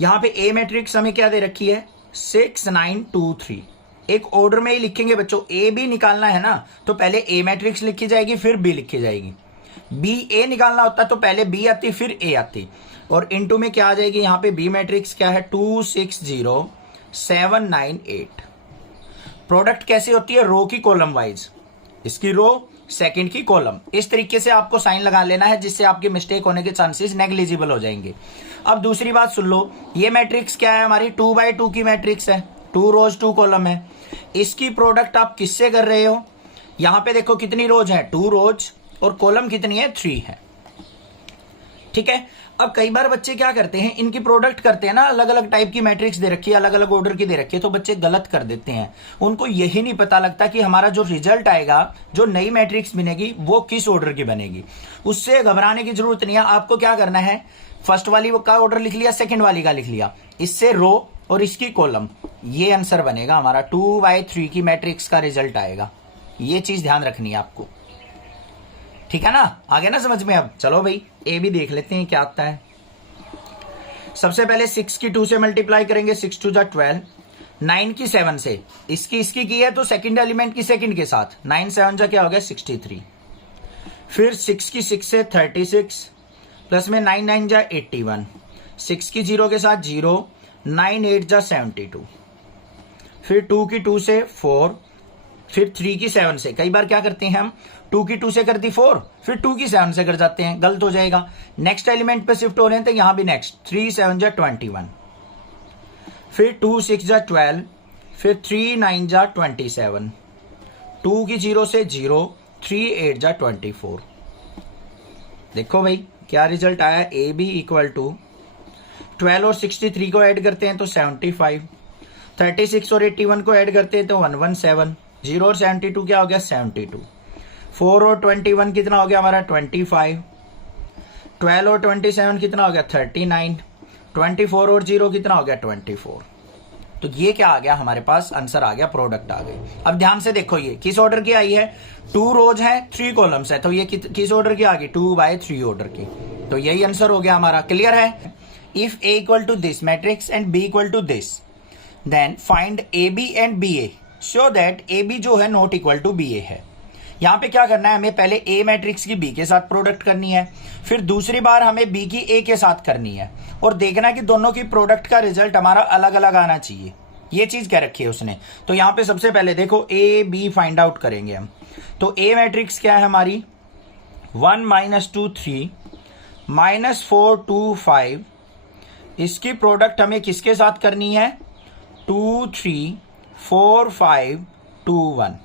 यहाँ पे ए मैट्रिक्स हमें क्या दे रखी है, 6 9 2 3। एक ऑर्डर में ही लिखेंगे बच्चों। ए बी निकालना है ना तो पहले ए मैट्रिक्स लिखी जाएगी फिर बी लिखी जाएगी। बी ए निकालना होता तो पहले बी आती फिर ए आती। और इनटू में क्या आ जाएगी, यहाँ पे बी मैट्रिक्स क्या है, 2 6 0 7 9 8। प्रोडक्ट कैसे होती है, रो की कॉलम वाइज। इसकी रो सेकंड की कॉलम। इस तरीके से आपको साइन लगा लेना है जिससे आपकी मिस्टेक होने के चांसेस नेग्लिजिबल हो जाएंगे। अब दूसरी बात सुन लो, ये मैट्रिक्स क्या है हमारी 2x2 की मैट्रिक्स है, 2 रोज 2 कॉलम है। इसकी प्रोडक्ट आप किससे कर रहे हो? यहां पे देखो कितनी रोज है, 2 रोज, और कॉलम कितनी है, 3 है। ठीक है। अब कई बार बच्चे क्या करते हैं, इनकी प्रोडक्ट करते हैं ना, अलग अलग टाइप की मैट्रिक्स दे रखी है, अलग अलग ऑर्डर की दे रखी है, तो बच्चे गलत कर देते हैं। उनको यही नहीं पता लगता कि हमारा जो रिजल्ट आएगा, जो नई मैट्रिक्स बनेगी, वो किस ऑर्डर की बनेगी। उससे घबराने की जरूरत नहीं है। आपको क्या करना है, फर्स्ट वाली का ऑर्डर लिख लिया, सेकेंड वाली का लिख लिया, इससे रो और इसकी कॉलम, ये आंसर बनेगा हमारा। 2x3 की मैट्रिक्स का रिजल्ट आएगा। ये चीज ध्यान रखनी है आपको, ठीक है ना। आगे ना समझ में। अब चलो भाई ए भी देख लेते हैं क्या आता है। सबसे पहले 6 की 2 से मल्टीप्लाई करेंगे, 6 2 जा 12, 9 की 7 से, इसकी की है तो सेकंड एलिमेंट की सेकंड के साथ, 9 7 जा क्या हो गया 63। फिर 6 की 6 से 36, प्लस में 9 9 जा 81, 6 की 0 के साथ 0, 9 8 जा 72। फिर 2 की 2 से 4, फिर 3 की 7 से। कई बार क्या करते हैं हम, 2 की 2 से कर दी 4, फिर 2 की 7 से कर जाते हैं, गलत हो जाएगा। नेक्स्ट एलिमेंट पे शिफ्ट हो रहे हैं तो यहां भी नेक्स्ट, 3 7 जा 21, फिर 2 6 जा 12, फिर 3 9 जा 27, 2 की 0 से 0, 3 8 जा 24। देखो भाई क्या रिजल्ट आया, ए बी इक्वल टू 12 और 63 को ऐड करते हैं तो 75, 36 और 81 को ऐड करते हैं तो 117, 0 और 72 क्या हो गया 72, 4 और 21 कितना हो गया हमारा 25, 12 और 27 कितना हो गया 39, 24 और 0 कितना हो गया 24। तो ये क्या आ गया हमारे पास, आंसर आ गया, प्रोडक्ट आ गई। अब ध्यान से देखो ये किस ऑर्डर की आई है, 2 रोज है 3 कॉलम्स है, तो ये किस ऑर्डर की आ गई, 2x3 ऑर्डर की। तो यही आंसर हो गया हमारा। क्लियर है। If A equal to this matrix and B equal to this, then find A B and B A, show that A B जो है not equal to B A है। यहां पे क्या करना है, हमें पहले ए मैट्रिक्स की बी के साथ प्रोडक्ट करनी है, फिर दूसरी बार हमें बी की ए के साथ करनी है, और देखना कि दोनों की प्रोडक्ट का रिजल्ट हमारा अलग अलग आना चाहिए। ये चीज क्या रखी है उसने। तो यहां पे सबसे पहले देखो ए बी फाइंड आउट करेंगे हम। तो ए मैट्रिक्स क्या है हमारी, 1 -2 3 -4 2 5, इसकी प्रोडक्ट हमें किसके साथ करनी है, 2 3 4 5 2 1।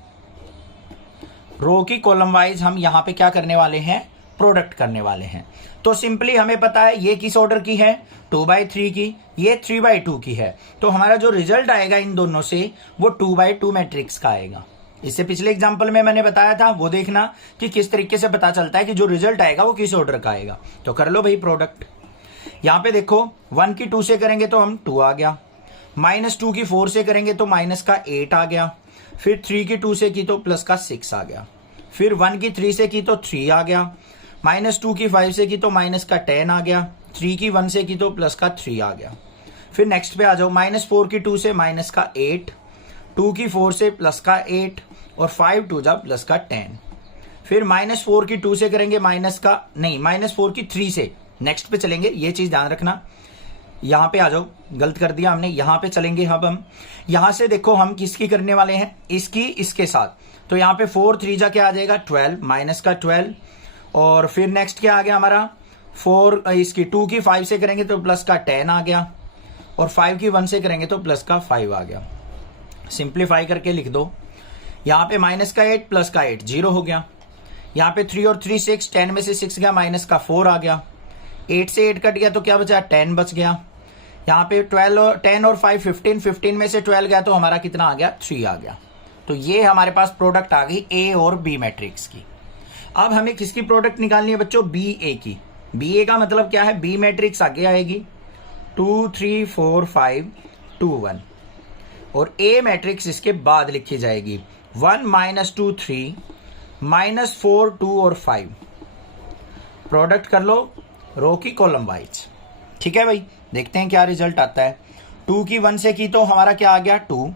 रो की कॉलम वाइज हम यहां पे क्या करने वाले हैं, प्रोडक्ट करने वाले हैं। तो सिंपली हमें पता है ये किस ऑर्डर की है, 2x3 की, ये 3x2 की है। तो हमारा जो रिजल्ट आएगा इन दोनों से वो 2x2 मैट्रिक्स का आएगा। इससे पिछले एग्जांपल में मैंने बताया था, वो देखना कि किस तरीके से पता चलता है कि जो रिजल्ट आएगा वो किस ऑर्डर का आएगा। तो कर लो भाई प्रोडक्ट। यहां पे देखो 1 की 2 से करेंगे तो हम 2 आ गया, -2 की 4 से करेंगे तो माइनस का 8 आ गया, फिर 3 की 2 से की तो प्लस का 6 आ गया, फिर 1 की 3 से की तो 3 आ गया, -2 की 5 से की तो माइनस का 10 आ गया, 3 की 1 से की तो प्लस का 3 आ गया। फिर नेक्स्ट पे आ जाओ, -4 की 2 से माइनस का 8, 2 की 4 से प्लस का 8, और 5 2 जा प्लस का 10। फिर -4 की 2 से करेंगे -4 की 3 से, नेक्स्ट पे चलेंगे, ये चीज ध्यान रखना। यहां पे आ जाओ, गलत कर दिया हमने, यहां पे चलेंगे। अब हम यहां से देखो हम किसकी करने वाले हैं, इसकी इसके साथ। तो यहां पे 4 3 जा क्या आ जाएगा 12, माइनस का 12, और फिर नेक्स्ट क्या आ गया हमारा 4, इसकी 2 की 5 से करेंगे तो प्लस का 10 आ गया, और 5 की 1 से करेंगे तो प्लस का 5 आ गया। सिंप्लीफाई करके लिख दो, यहां पे माइनस का 8 प्लस का 8 0 हो गया, यहां पे 3 और 3 6, 10 में से 6 गया, माइनस का 4 आ गया, 8 से 8 कट गया तो क्या बचा 10 बच गया। यहाँ पे 10 और 5 15, 15 में से 12 गया तो हमारा कितना आ गया 3 आ गया। तो ये हमारे पास प्रोडक्ट आ गई ए और बी मैट्रिक्स की। अब हमें किसकी प्रोडक्ट निकालनी है बच्चों, बी ए की। बी ए का मतलब क्या है, बी मैट्रिक्स आगे आएगी 2 3 4 5 2 1, और ए मैट्रिक्स इसके बाद लिखी जाएगी 1 -2 3 -4 2 और 5। प्रोडक्ट कर लो रो की कॉलम वाइज। ठीक है भाई, देखते हैं क्या रिजल्ट आता है। 2 की 1 से की तो हमारा क्या आ गया 2,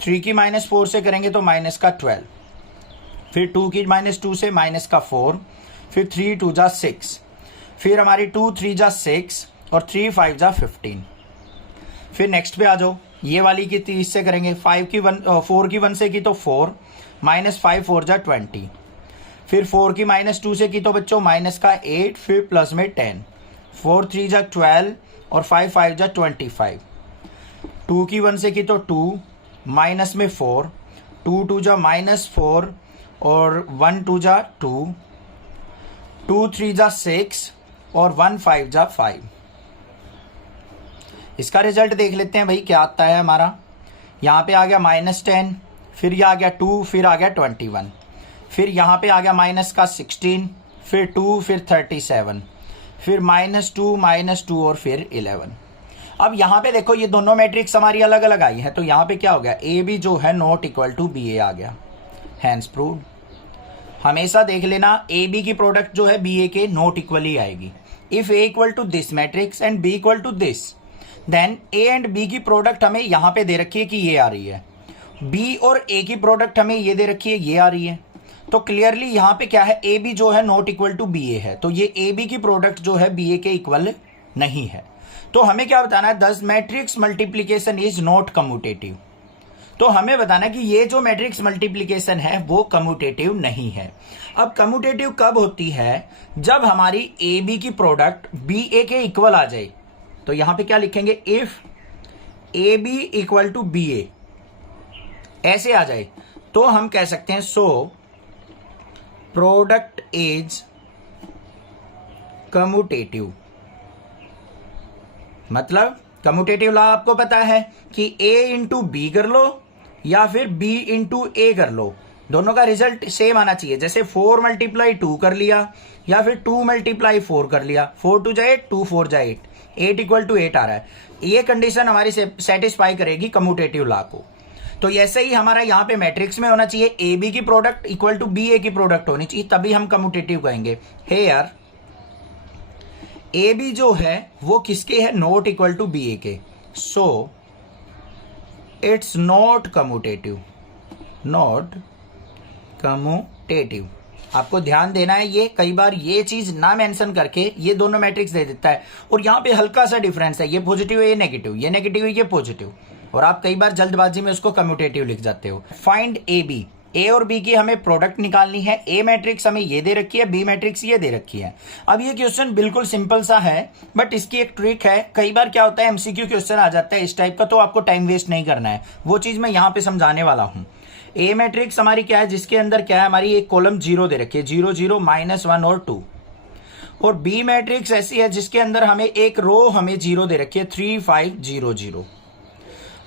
3 की -4 से करेंगे तो माइनस का 12, फिर 2 की -2 से माइनस का 4, फिर 3 2 जा 6, फिर हमारी 2 3 जा 6, और 3 5 जा 15। फिर नेक्स्ट पे आ जाओ, ये वाली की 30 से करेंगे, 4 की 1 से की तो 4, -5 4 जा 20, फिर 4 की -2 से की तो बच्चों माइनस का 8, फिर प्लस में 10, 4 3 जा 12 और 5 5 जा 25। 2 की 1 से की तो 2, माइनस में 4, 2 2 जा -4 और 1 2 जा 2, 2 3 जा 6 और 1 5 जा 5। इसका रिजल्ट देख लेते हैं भाई क्या आता है हमारा। यहाँ पे आ गया -10, फिर ये आ गया 2, फिर आ गया 21, फिर यहाँ पे आ गया माइनस का 16, फिर 2, फिर 37, फिर -2 और फिर 11। अब यहाँ पे देखो ये दोनों मैट्रिक्स हमारी अलग अलग आई है, तो यहाँ पे क्या हो गया, ए बी जो है नॉट इक्वल टू बी ए आ गया, हैंस प्रूव्ड। हमेशा देख लेना ए बी की प्रोडक्ट जो है बी ए के नॉट इक्वली आएगी। If A equal to this matrix and B equal to this, then a and b की प्रोडक्ट हमें यहाँ पे दे रखी है कि ये आ रही है, बी और ए की प्रोडक्ट हमें ये दे रखी है ये आ रही है। तो क्लियरली यहाँ पे क्या है, ए बी जो है not equal to B A है, तो ये ए बी की प्रोडक्ट जो है बी ए के इक्वल नहीं है। तो हमें क्या बताना है, दस matrix multiplication is not commutative. तो हमें बताना है कि ये जो मैट्रिक्स मल्टीप्लीकेशन है वो कम्यूटेटिव नहीं है। अब कम्यूटेटिव कब होती है, जब हमारी ए बी की प्रोडक्ट बी ए के इक्वल आ जाए। तो यहां पे क्या लिखेंगे, if A B equal to B A ऐसे आ जाए तो हम कह सकते हैं सो प्रोडक्ट इज कम्यूटेटिव। मतलब कम्यूटेटिव लॉ आपको पता है कि a इंटू बी कर लो या फिर b इंटू ए कर लो, दोनों का रिजल्ट सेम आना चाहिए। जैसे 4 मल्टीप्लाई 2 कर लिया या फिर 2 मल्टीप्लाई 4 कर लिया, 4 2 जा 8, 2 4 जा 8, 8 इक्वल टू 8 आ रहा है। ये कंडीशन हमारी सेटिस्फाई करेगी कम्यूटेटिव लॉ को। तो ऐसे ही हमारा यहाँ पे मैट्रिक्स में होना चाहिए ए बी की प्रोडक्ट इक्वल टू बी ए की प्रोडक्ट होनी चाहिए, तभी हम कम्यूटेटिव कहेंगे। हे यार ए बी जो है वो किसके है, नॉट इक्वल टू बी ए के, so it's not commutative, not commutative. आपको ध्यान देना है, ये कई बार ये चीज ना मेंशन करके ये दोनों मैट्रिक्स दे देता है और यहाँ पे हल्का सा डिफरेंस है, ये पॉजिटिव है ये नेगेटिव, ये नेगेटिव है ये पॉजिटिव, और आप कई बार जल्दबाजी में उसको कम्यूटेटिव लिख जाते हो। फाइंड ए बी, ए और बी की हमें प्रोडक्ट निकालनी है। ए मैट्रिक्स हमें ये दे रखी है, बी मैट्रिक्स ये दे रखी है। अब ये क्वेश्चन बिल्कुल सिंपल सा है, बट इसकी एक ट्रिक है। कई बार क्या होता है, एमसीक्यू क्वेश्चन आ जाता है इस टाइप का, तो आपको टाइम वेस्ट नहीं करना है, वो चीज मैं यहाँ पे समझाने वाला हूँ। ए मैट्रिक्स हमारी क्या है, जिसके अंदर क्या है, हमारी एक कॉलम 0 दे रखी है, 0 0 -1 और 2। और बी मैट्रिक्स ऐसी है जिसके अंदर हमें एक रो हमें 0 दे रखी है, 3 5 0 0।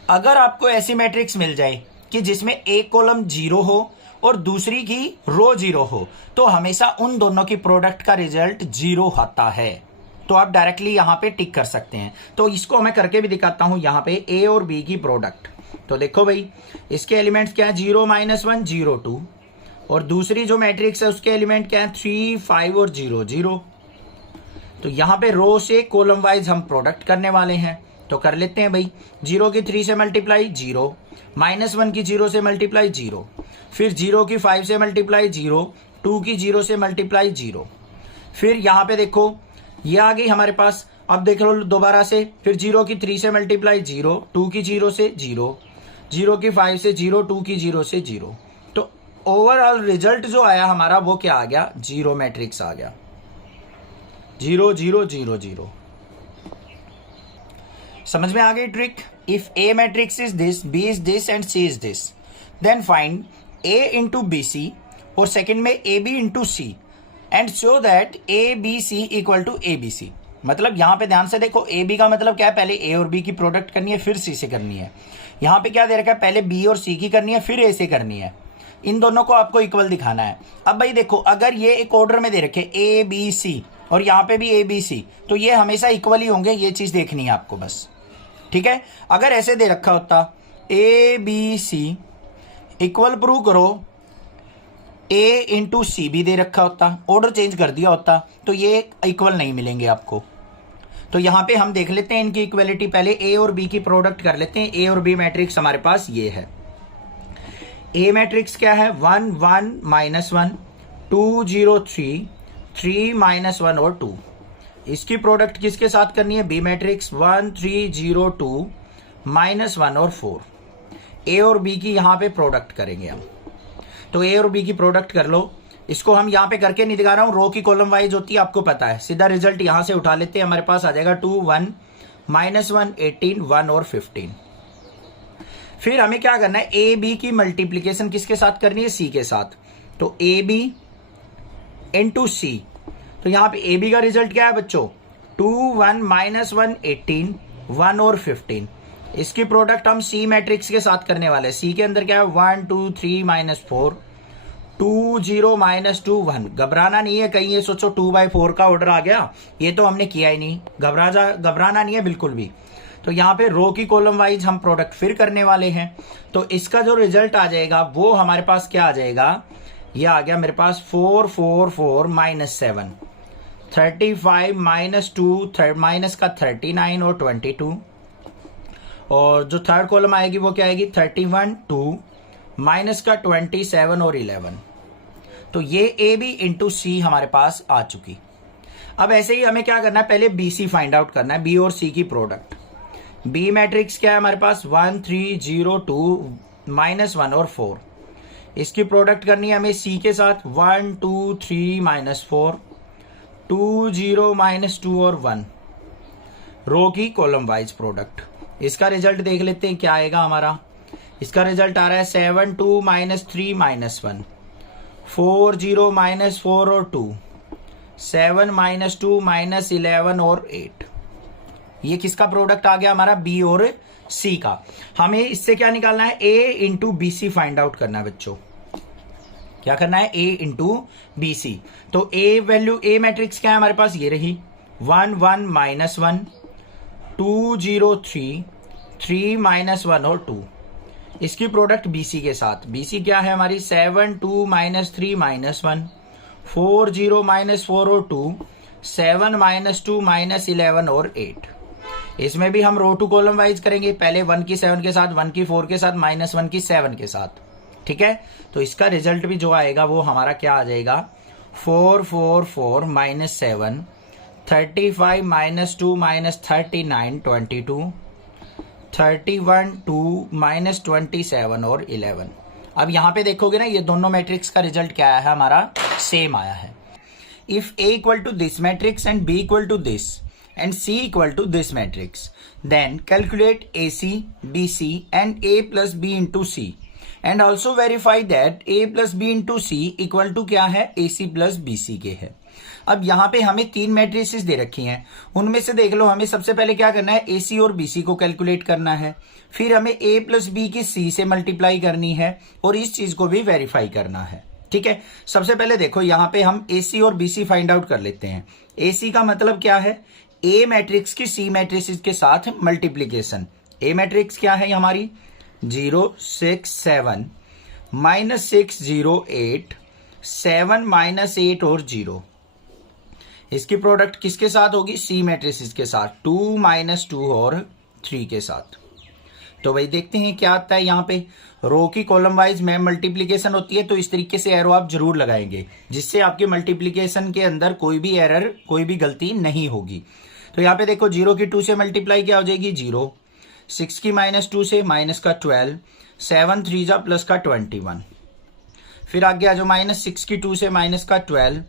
अगर आपको ऐसी मैट्रिक्स मिल जाए कि जिसमें एक कॉलम 0 हो और दूसरी की रो 0 हो, तो हमेशा उन दोनों की प्रोडक्ट का रिजल्ट 0 आता है। तो आप डायरेक्टली यहां पे टिक कर सकते हैं। तो इसको मैं करके भी दिखाता हूं, यहां पे ए और बी की प्रोडक्ट। तो देखो भाई, इसके एलिमेंट्स क्या है, 0 -1 0 2, और दूसरी जो मैट्रिक्स है उसके एलिमेंट क्या है, 3 5 और 0 0। तो यहां पे रो से कॉलम वाइज हम प्रोडक्ट करने वाले हैं, तो कर लेते हैं भाई। 0 की 3 से मल्टीप्लाई 0, -1 की 0 से मल्टीप्लाई 0, फिर 0 की 5 से मल्टीप्लाई 0, 2 की 0 से मल्टीप्लाई 0। फिर यहाँ पे देखो ये आ गई हमारे पास। अब देख लो दोबारा से, फिर 0 की 3 से मल्टीप्लाई 0, 2 की 0 से 0, 0 की 5 से 0, 2 की 0 से 0। तो ओवरऑल रिजल्ट जो आया हमारा वो क्या आ गया, 0 मैट्रिक्स आ गया, 0 0 0 0। समझ में आ गई trick. If a matrix is this, b is this and c is this, then find a into B c, और सेकेंड में a b into c, and show that A B c equal to A B c. मतलब यहां पे ध्यान से देखो, A B का मतलब क्या है, पहले ए और बी की प्रोडक्ट करनी है फिर सी से करनी है। यहां पे क्या दे रखा है, पहले बी और सी की करनी है फिर ए से करनी है। इन दोनों को आपको इक्वल दिखाना है। अब भाई देखो, अगर ये एक ऑर्डर में दे रखे ए बी सी और यहाँ पे भी ए बी सी, तो ये हमेशा इक्वल ही होंगे, ये चीज देखनी है आपको बस, ठीक है। अगर ऐसे दे रखा होता a B c equal prove करो, ए इंटू सी भी दे रखा होता, ऑर्डर चेंज कर दिया होता, तो ये इक्वल नहीं मिलेंगे आपको। तो यहां पे हम देख लेते हैं इनकी इक्वलिटी। पहले ए और बी की प्रोडक्ट कर लेते हैं। ए और बी मैट्रिक्स हमारे पास ये है। ए मैट्रिक्स क्या है, 1 1 -1, 2 0 3, 3 -1 और 2। इसकी प्रोडक्ट किसके साथ करनी है, बी मैट्रिक्स 1 3 0 2 -1 और 4। ए और बी की यहां पे प्रोडक्ट करेंगे हम। तो ए और बी की प्रोडक्ट कर लो। इसको हम यहाँ पे करके नहीं दिखा रहा हूँ, रो की कॉलम वाइज होती है, आपको पता है। सीधा रिजल्ट यहाँ से उठा लेते हैं, हमारे पास आ जाएगा 2 1 -1 18 1 और 15। फिर हमें क्या करना है, ए बी की मल्टीप्लीकेशन किसके साथ करनी है, सी के साथ। तो ए बी इंटू सी, तो यहाँ पे ए बी का रिजल्ट क्या है बच्चों, 2 1 -1 18 1 और 15। इसकी प्रोडक्ट हम सी मैट्रिक्स के साथ करने वाले हैं। सी के अंदर क्या है, 1 2 3 -4 2 0 -2 1। घबराना नहीं है, कहीं ये सोचो 2/4 का ऑर्डर आ गया, ये तो हमने किया ही नहीं, घबराना नहीं है बिल्कुल भी। तो यहाँ पे रो की कॉलम वाइज हम प्रोडक्ट फिर करने वाले हैं। तो इसका जो रिजल्ट आ जाएगा वो हमारे पास क्या आ जाएगा, ये आ गया मेरे पास 4 4 4 -7 35 -2 माइनस का 39 और 22। और जो थर्ड कॉलम आएगी वो क्या आएगी, 31 2 माइनस का 27 और 11। तो ये ए बी इंटू सी हमारे पास आ चुकी। अब ऐसे ही हमें क्या करना है, पहले बी सी फाइंड आउट करना है, बी और सी की प्रोडक्ट। बी मैट्रिक्स क्या है हमारे पास, 1 3 0 2 -1 और 4। इसकी प्रोडक्ट करनी है हमें सी के साथ, 1 2 3 -4 2 0 -2 और 1। रो की कॉलम वाइज प्रोडक्ट। इसका रिजल्ट देख लेते हैं क्या आएगा हमारा। इसका रिजल्ट आ रहा है 7 2 -3 -1 4 0 -4 और 2 7 -2 -11 और 8। ये किसका प्रोडक्ट आ गया हमारा, बी और सी का। हमें इससे क्या निकालना है, A into B C find out करना है बच्चों। क्या करना है, ए इंटू बी सी। तो ए वैल्यू, ए मैट्रिक्स क्या है हमारे पास, ये रही 1 1 -1 2 0 3 3 -1 और 2। इसकी प्रोडक्ट बीसी के साथ। बीसी क्या है हमारी, 7 2 -3 -1 4 0 -4 और 2 7 -2 -11 और 8। इसमें भी हम रो टू कॉलम वाइज करेंगे, पहले 1 की 7 के साथ, 1 की 4 के साथ, -1 की 7 के साथ। ठीक है, तो इसका रिजल्ट भी जो आएगा वो हमारा क्या आ जाएगा, 4 4 4 -7 35 -2 -39 22 31 2 -27 और 11। अब यहां पे देखोगे ना, ये दोनों मैट्रिक्स का रिजल्ट क्या आया है हमारा, सेम आया है। If A equal to this matrix and B equal to this and C equal to this matrix, then calculate AC, BC and A plus B into C and also verify that A plus B into C equal to क्या है, AC plus BC के है। अब यहाँ पे हमें 3 matrices दे रखी हैं, उनमें से देख लो हमें सबसे पहले क्या करना है, AC और BC को कैलकुलेट करना है, फिर हमें A प्लस B की C से मल्टीप्लाई करनी है और इस चीज को भी वेरीफाई करना है। ठीक है, सबसे पहले देखो यहाँ पे हम AC और BC फाइंड आउट कर लेते हैं। AC का मतलब क्या है, ए मैट्रिक्स की सी मैट्रिक्स के साथ मल्टीप्लीकेशन। ए मैट्रिक्स क्या है हमारी, 0 6 7 -6 0 8 7 -8 और 0। इसकी प्रोडक्ट किसके साथ होगी, सी मैट्रिक्स के साथ, 2 -2 और 3 के साथ। तो भाई देखते हैं क्या आता है। यहाँ पे रो की कॉलम वाइज में मल्टीप्लीकेशन होती है, तो इस तरीके से एरो आप जरूर लगाएंगे जिससे आपके मल्टीप्लीकेशन के अंदर कोई भी एरर, कोई भी गलती नहीं होगी। तो यहाँ पे देखो 0 की 2 से मल्टीप्लाई क्या हो जाएगी, 0 6 की -2 से माइनस का 12 7 3 जा प्लस का 21। फिर आगे आ जाओ, -6 की 2 से माइनस का 12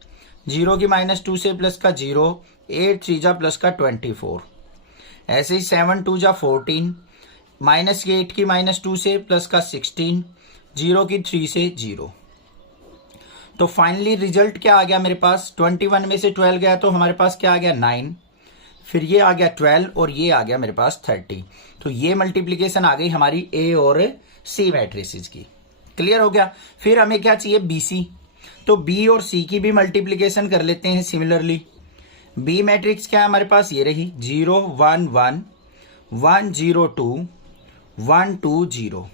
0 की -2 से प्लस का 0 8 3 जा प्लस का 24। ऐसे ही 7 2 जा 14 -8 की -2 से प्लस का 16 0 की 3 से 0। तो फाइनली रिजल्ट क्या आ गया मेरे पास, 21 में से 12 गया तो हमारे पास क्या आ गया, 9। फिर ये आ गया 12 और ये आ गया मेरे पास 30। तो ये मल्टीप्लीकेशन आ गई हमारी ए और सी मैट्रिसेस की। क्लियर हो गया। फिर हमें क्या चाहिए, बीसी। तो बी और सी की भी मल्टीप्लीकेशन कर लेते हैं सिमिलरली। बी मैट्रिक्स क्या है हमारे पास, ये रही 0 1 1 1 0 2 1 2 0।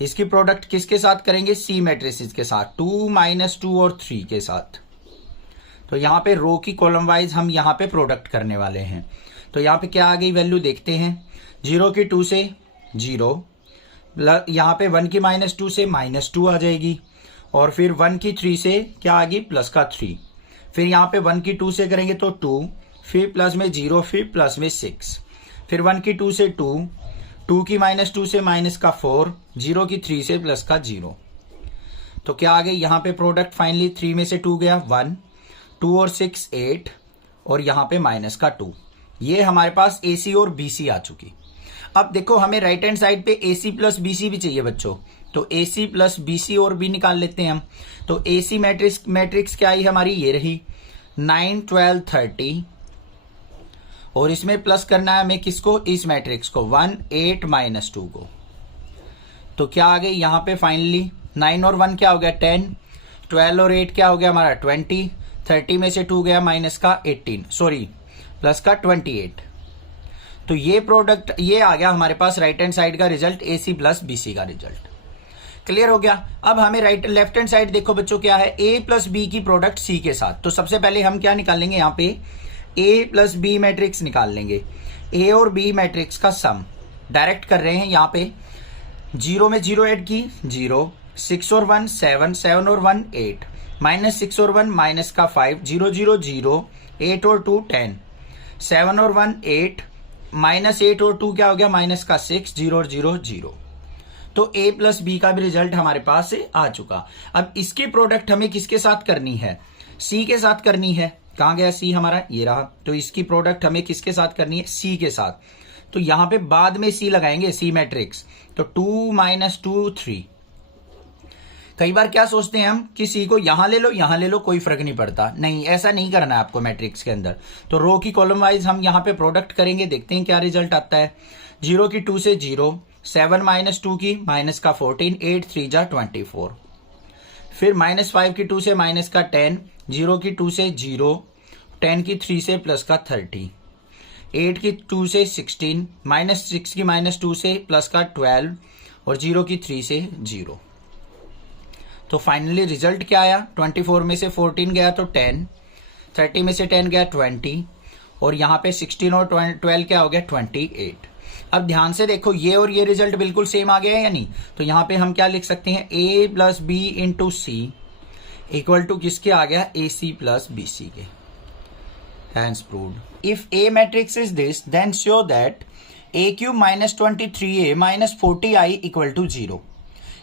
इसकी प्रोडक्ट किसके साथ करेंगे, सी मैट्रिसेस के साथ, 2 -2 और 3 के साथ। तो यहाँ पे रो की कॉलम वाइज हम यहाँ पे प्रोडक्ट करने वाले हैं। तो यहाँ पे क्या आ गई वैल्यू देखते हैं, 0 की 2 से 0, यहाँ पे 1 की -2 से -2 आ जाएगी, और फिर 1 की 3 से क्या आ गई, प्लस का 3। फिर यहाँ पे 1 की 2 से करेंगे तो 2, फिर प्लस में 0, फिर प्लस में 6, फिर 1 की 2 से 2, 2 की -2 से माइनस का 4, 0 की 3 से प्लस का 0। तो क्या आ गई यहाँ पे प्रोडक्ट फाइनली 3 में से 2 गया 1, 2 और 6 8 और यहाँ पे माइनस का 2। ये हमारे पास AC और BC आ चुकी। अब देखो हमें राइट हैंड साइड पे AC प्लस BC भी चाहिए बच्चों, तो AC प्लस BC और भी निकाल लेते हैं हम। तो AC मैट्रिक्स क्या आई हमारी, ये रही 9 12 30 और इसमें प्लस करना है हमें किसको, इस मैट्रिक्स को 1 8 माइनस 2 को। तो क्या आ गई यहाँ पे फाइनली 9 और 1 क्या हो गया 10, 12 और 8 क्या हो गया हमारा 20, 30 में से 2 गया माइनस का 18 सॉरी प्लस का 28। तो ये प्रोडक्ट ये आ गया हमारे पास राइट हैंड साइड का रिजल्ट, AC प्लस BC का रिजल्ट। क्लियर हो गया। अब हमें लेफ्ट हैंड साइड देखो बच्चों क्या है, A प्लस B की प्रोडक्ट C के साथ। तो सबसे पहले हम क्या निकालेंगे यहाँ पे, A प्लस B मैट्रिक्स निकाल लेंगे। A और B मैट्रिक्स का सम डायरेक्ट कर रहे हैं यहाँ पे, 0 में 0 ऐड की 0, 6 और 1 7, 7 और 1 8, माइनस 6 और 1 माइनस का 5, 0 0 0, 8 और 2 10, 7 और 1 8, माइनस 8 और 2 क्या हो गया माइनस का 6, 0 और 0 0। तो A प्लस B का भी रिजल्ट हमारे पास से आ चुका। अब इसकी प्रोडक्ट हमें किसके साथ करनी है, C के साथ करनी है। कहां गया C हमारा, ये रहा। तो इसकी प्रोडक्ट हमें किसके साथ करनी है, C के साथ। तो यहां पे बाद में C लगाएंगे, C मैट्रिक्स। तो 2 माइनस 2 3। कई बार क्या सोचते हैं हम कि C को यहां ले लो कोई फर्क नहीं पड़ता, नहीं ऐसा नहीं करना है आपको मैट्रिक्स के अंदर। तो रो की कॉलम वाइज हम यहां पे प्रोडक्ट करेंगे, देखते हैं क्या रिजल्ट आता है। 0 की 2 से 0, 7 माइनस 2 की माइनस का 14, 8 3 जा 24। फिर माइनस 5 की 2 से माइनस का 10, 0 की 2 से 0, 10 की 3 से प्लस का 30, 8 की 2 से 16, माइनस 6 की माइनस 2 से प्लस का 12 और 0 की 3 से 0। तो फाइनली रिजल्ट क्या आया, 24 में से 14 गया तो 10, 30 में से 10 गया 20 और यहाँ पे 16 और 12 क्या हो गया 28। अब ध्यान से देखो ये और ये रिजल्ट बिल्कुल सेम आ गया है या नहीं। तो यहाँ पे हम क्या लिख सकते हैं, A plus B into C equal to किसके आ गया, AC प्लस BC के। Hence proved. If A matrix is this, then show that A cube minus 23A minus 40I equal to 0।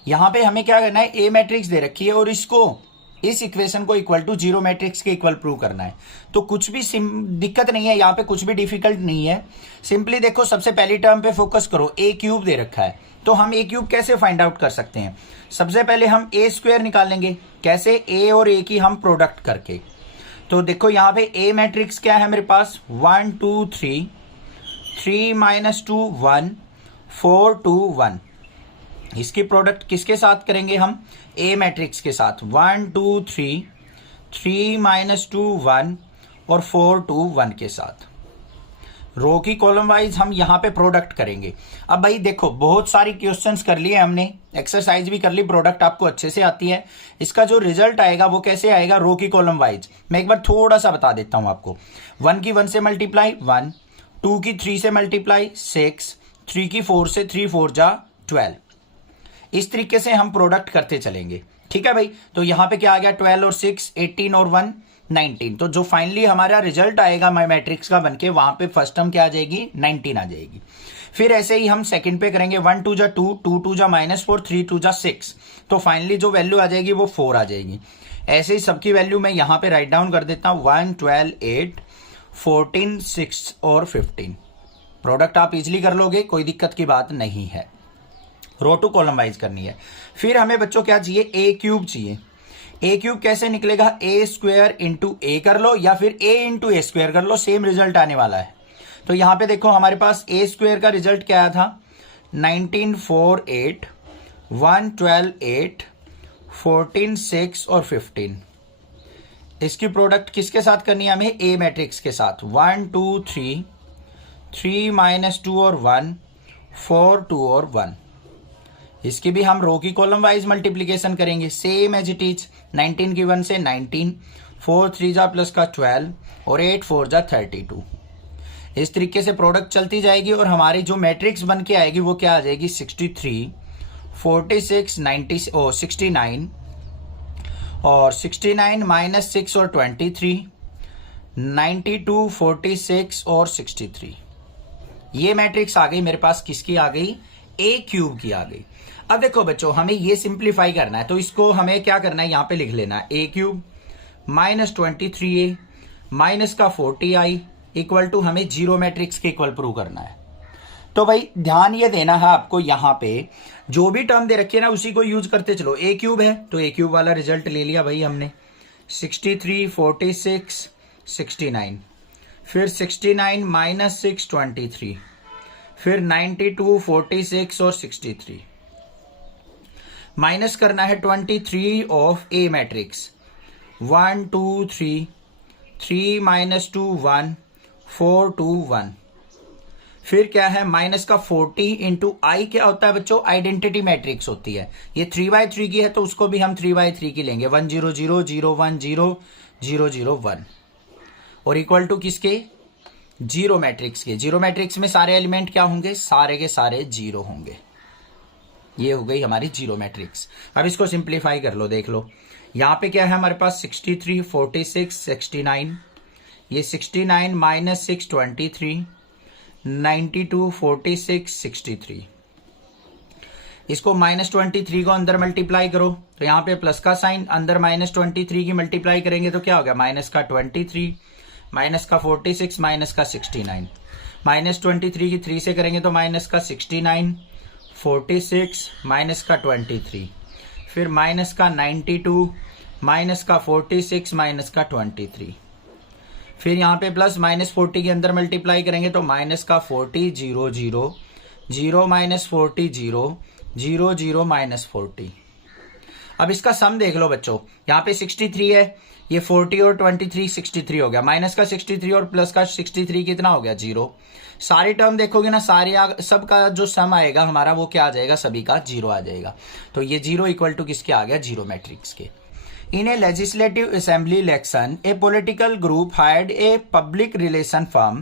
यहां पे हमें क्या करना है, A मैट्रिक्स दे रखी है और इसको इस इक्वेशन को इक्वल टू 0 मैट्रिक्स के इक्वल प्रूव करना है। तो कुछ भी दिक्कत नहीं है यहाँ पे, कुछ भी डिफिकल्ट नहीं है। सिंपली देखो सबसे पहली टर्म पे फोकस करो, A क्यूब दे रखा है। तो हम A क्यूब कैसे फाइंड आउट कर सकते हैं, सबसे पहले हम A स्क्वायर निकालेंगे। कैसे, A और A की हम प्रोडक्ट करके। तो देखो यहाँ पे A मैट्रिक्स क्या है मेरे पास, 1 2 3, 3 माइनस 2 1, 4 2 1। इसकी प्रोडक्ट किसके साथ करेंगे हम, A मैट्रिक्स के साथ। 1 2 3, 3 माइनस 2 1 और 4 2 1 के साथ। रो की कॉलम वाइज हम यहाँ पे प्रोडक्ट करेंगे। अब भाई देखो बहुत सारी क्वेश्चंस कर लिए हमने, एक्सरसाइज भी कर ली, प्रोडक्ट आपको अच्छे से आती है। इसका जो रिजल्ट आएगा वो कैसे आएगा, रो की कॉलम वाइज। मैं एक बार थोड़ा सा बता देता हूं आपको। 1 की 1 से मल्टीप्लाई 1, 2 की 3 से मल्टीप्लाई 6, 3 की 4 से 3 4 जा 12। इस तरीके से हम प्रोडक्ट करते चलेंगे, ठीक है भाई। तो यहां पे क्या आ गया, 12 और 6 18 और 1 19। तो जो फाइनली हमारा रिजल्ट आएगा मैट्रिक्स का बनके, वहां पे फर्स्ट टर्म क्या आ जाएगी, 19 आ जाएगी। फिर ऐसे ही हम सेकंड पे करेंगे, 1 2 जा 2, 2 2 जा -4, 3 2 जा 6। तो फाइनली जो वैल्यू आ जाएगी वो 4 आ जाएगी। ऐसे ही सबकी वैल्यू मैं यहां पे राइट डाउन कर देता हूं, 1 12 8 14 6 और 15। प्रोडक्ट आप इजिली कर लोगे, कोई दिक्कत की बात नहीं है। रो टू कॉलम वाइज करनी है। फिर हमें बच्चों क्या चाहिए, A क्यूब चाहिए। A क्यूब कैसे निकलेगा, A स्क्वायर इंटू A कर लो या फिर A इंटू A स्क्वायर कर लो, सेम रिजल्ट आने वाला है। तो यहां पे देखो हमारे पास A स्क्वायर का रिजल्ट क्या आया था, 19 4 8, 1 12 8, 14 6 और 15। इसकी प्रोडक्ट किसके साथ करनी है हमें, A मैट्रिक्स के साथ। 1 2 3, 3 माइनस 2 और 1, 4 2 और 1। इसकी भी हम रो की कॉलम वाइज मल्टीप्लीकेशन करेंगे, सेम एज इट इज। 19 की 1 से 19, 4 3 जा प्लस का 12 और 8 4 जा 32। इस तरीके से प्रोडक्ट चलती जाएगी और हमारी जो मैट्रिक्स बन के आएगी वो क्या आ जाएगी, 63 46 90 और 69 और 69 माइनस 6 और 23, 92 46 और 63। ये मैट्रिक्स आ गई मेरे पास, किसकी आ गई, A क्यूब की आ गई। अब देखो बच्चों, हमें ये सिंप्लीफाई करना है, तो इसको हमें क्या करना है, यहां पे लिख लेना है ए क्यूब माइनस 23a माइनस का 40i इक्वल टू हमें जीरो मैट्रिक्स के इक्वल प्रूव करना है। तो भाई ध्यान ये देना है आपको, यहां पे जो भी टर्म दे रखी है ना उसी को यूज करते चलो। ए क्यूब है तो ए क्यूब वाला रिजल्ट ले लिया भाई हमने, 63 46 69, फिर 69 माइनस 6 23, फिर 92 46 और 63, माइनस करना है 23 ऑफ ए मैट्रिक्स, 1 2 3, 3 माइनस 2 1, 4 2 1, फिर क्या है माइनस का 40 इंटू आई क्या होता है बच्चों, आइडेंटिटी मैट्रिक्स होती है। ये 3/3 की है तो उसको भी हम 3/3 की लेंगे, 1 0 0 0 1 0 0 0 1 और इक्वल टू किसके, जीरो मैट्रिक्स के। जीरो मैट्रिक्स में सारे एलिमेंट क्या होंगे, सारे के सारे जीरो होंगे। ये हो गई हमारी जीरो मैट्रिक्स। अब इसको सिंप्लीफाई कर लो, देख लो यहां पे क्या है हमारे पास 63 46 69, ये 69 माइनस 6 23, 92 46 63, इसको माइनस 23 को अंदर मल्टीप्लाई करो तो यहाँ पे प्लस का साइन, अंदर माइनस 23 की मल्टीप्लाई करेंगे तो क्या हो गया, माइनस का 23 माइनस का 46 माइनस का 69, माइनस 23 की 3 से करेंगे तो माइनस का 69 46 माइनस का 23, फिर माइनस का 92 माइनस का 46 माइनस का 23, फिर यहाँ पे प्लस माइनस 40 के अंदर मल्टीप्लाई करेंगे तो माइनस का 40 0 0 0 माइनस 40 0 0 0 माइनस 40। अब इसका सम देख लो बच्चों, यहाँ पे 63 है, ये 40 और 23 63 हो गया, माइनस का 63 और प्लस का 63 कितना हो गया, जीरो। सारी टर्म देखोगे ना, सारी सबका जो सम आएगा हमारा वो क्या आ जाएगा, सभी का जीरो आ जाएगा। तो ये जीरो इक्वल टू किसके आ गया, जीरो मैट्रिक्स के। In a legislative assembly election, a political group hired a public relation firm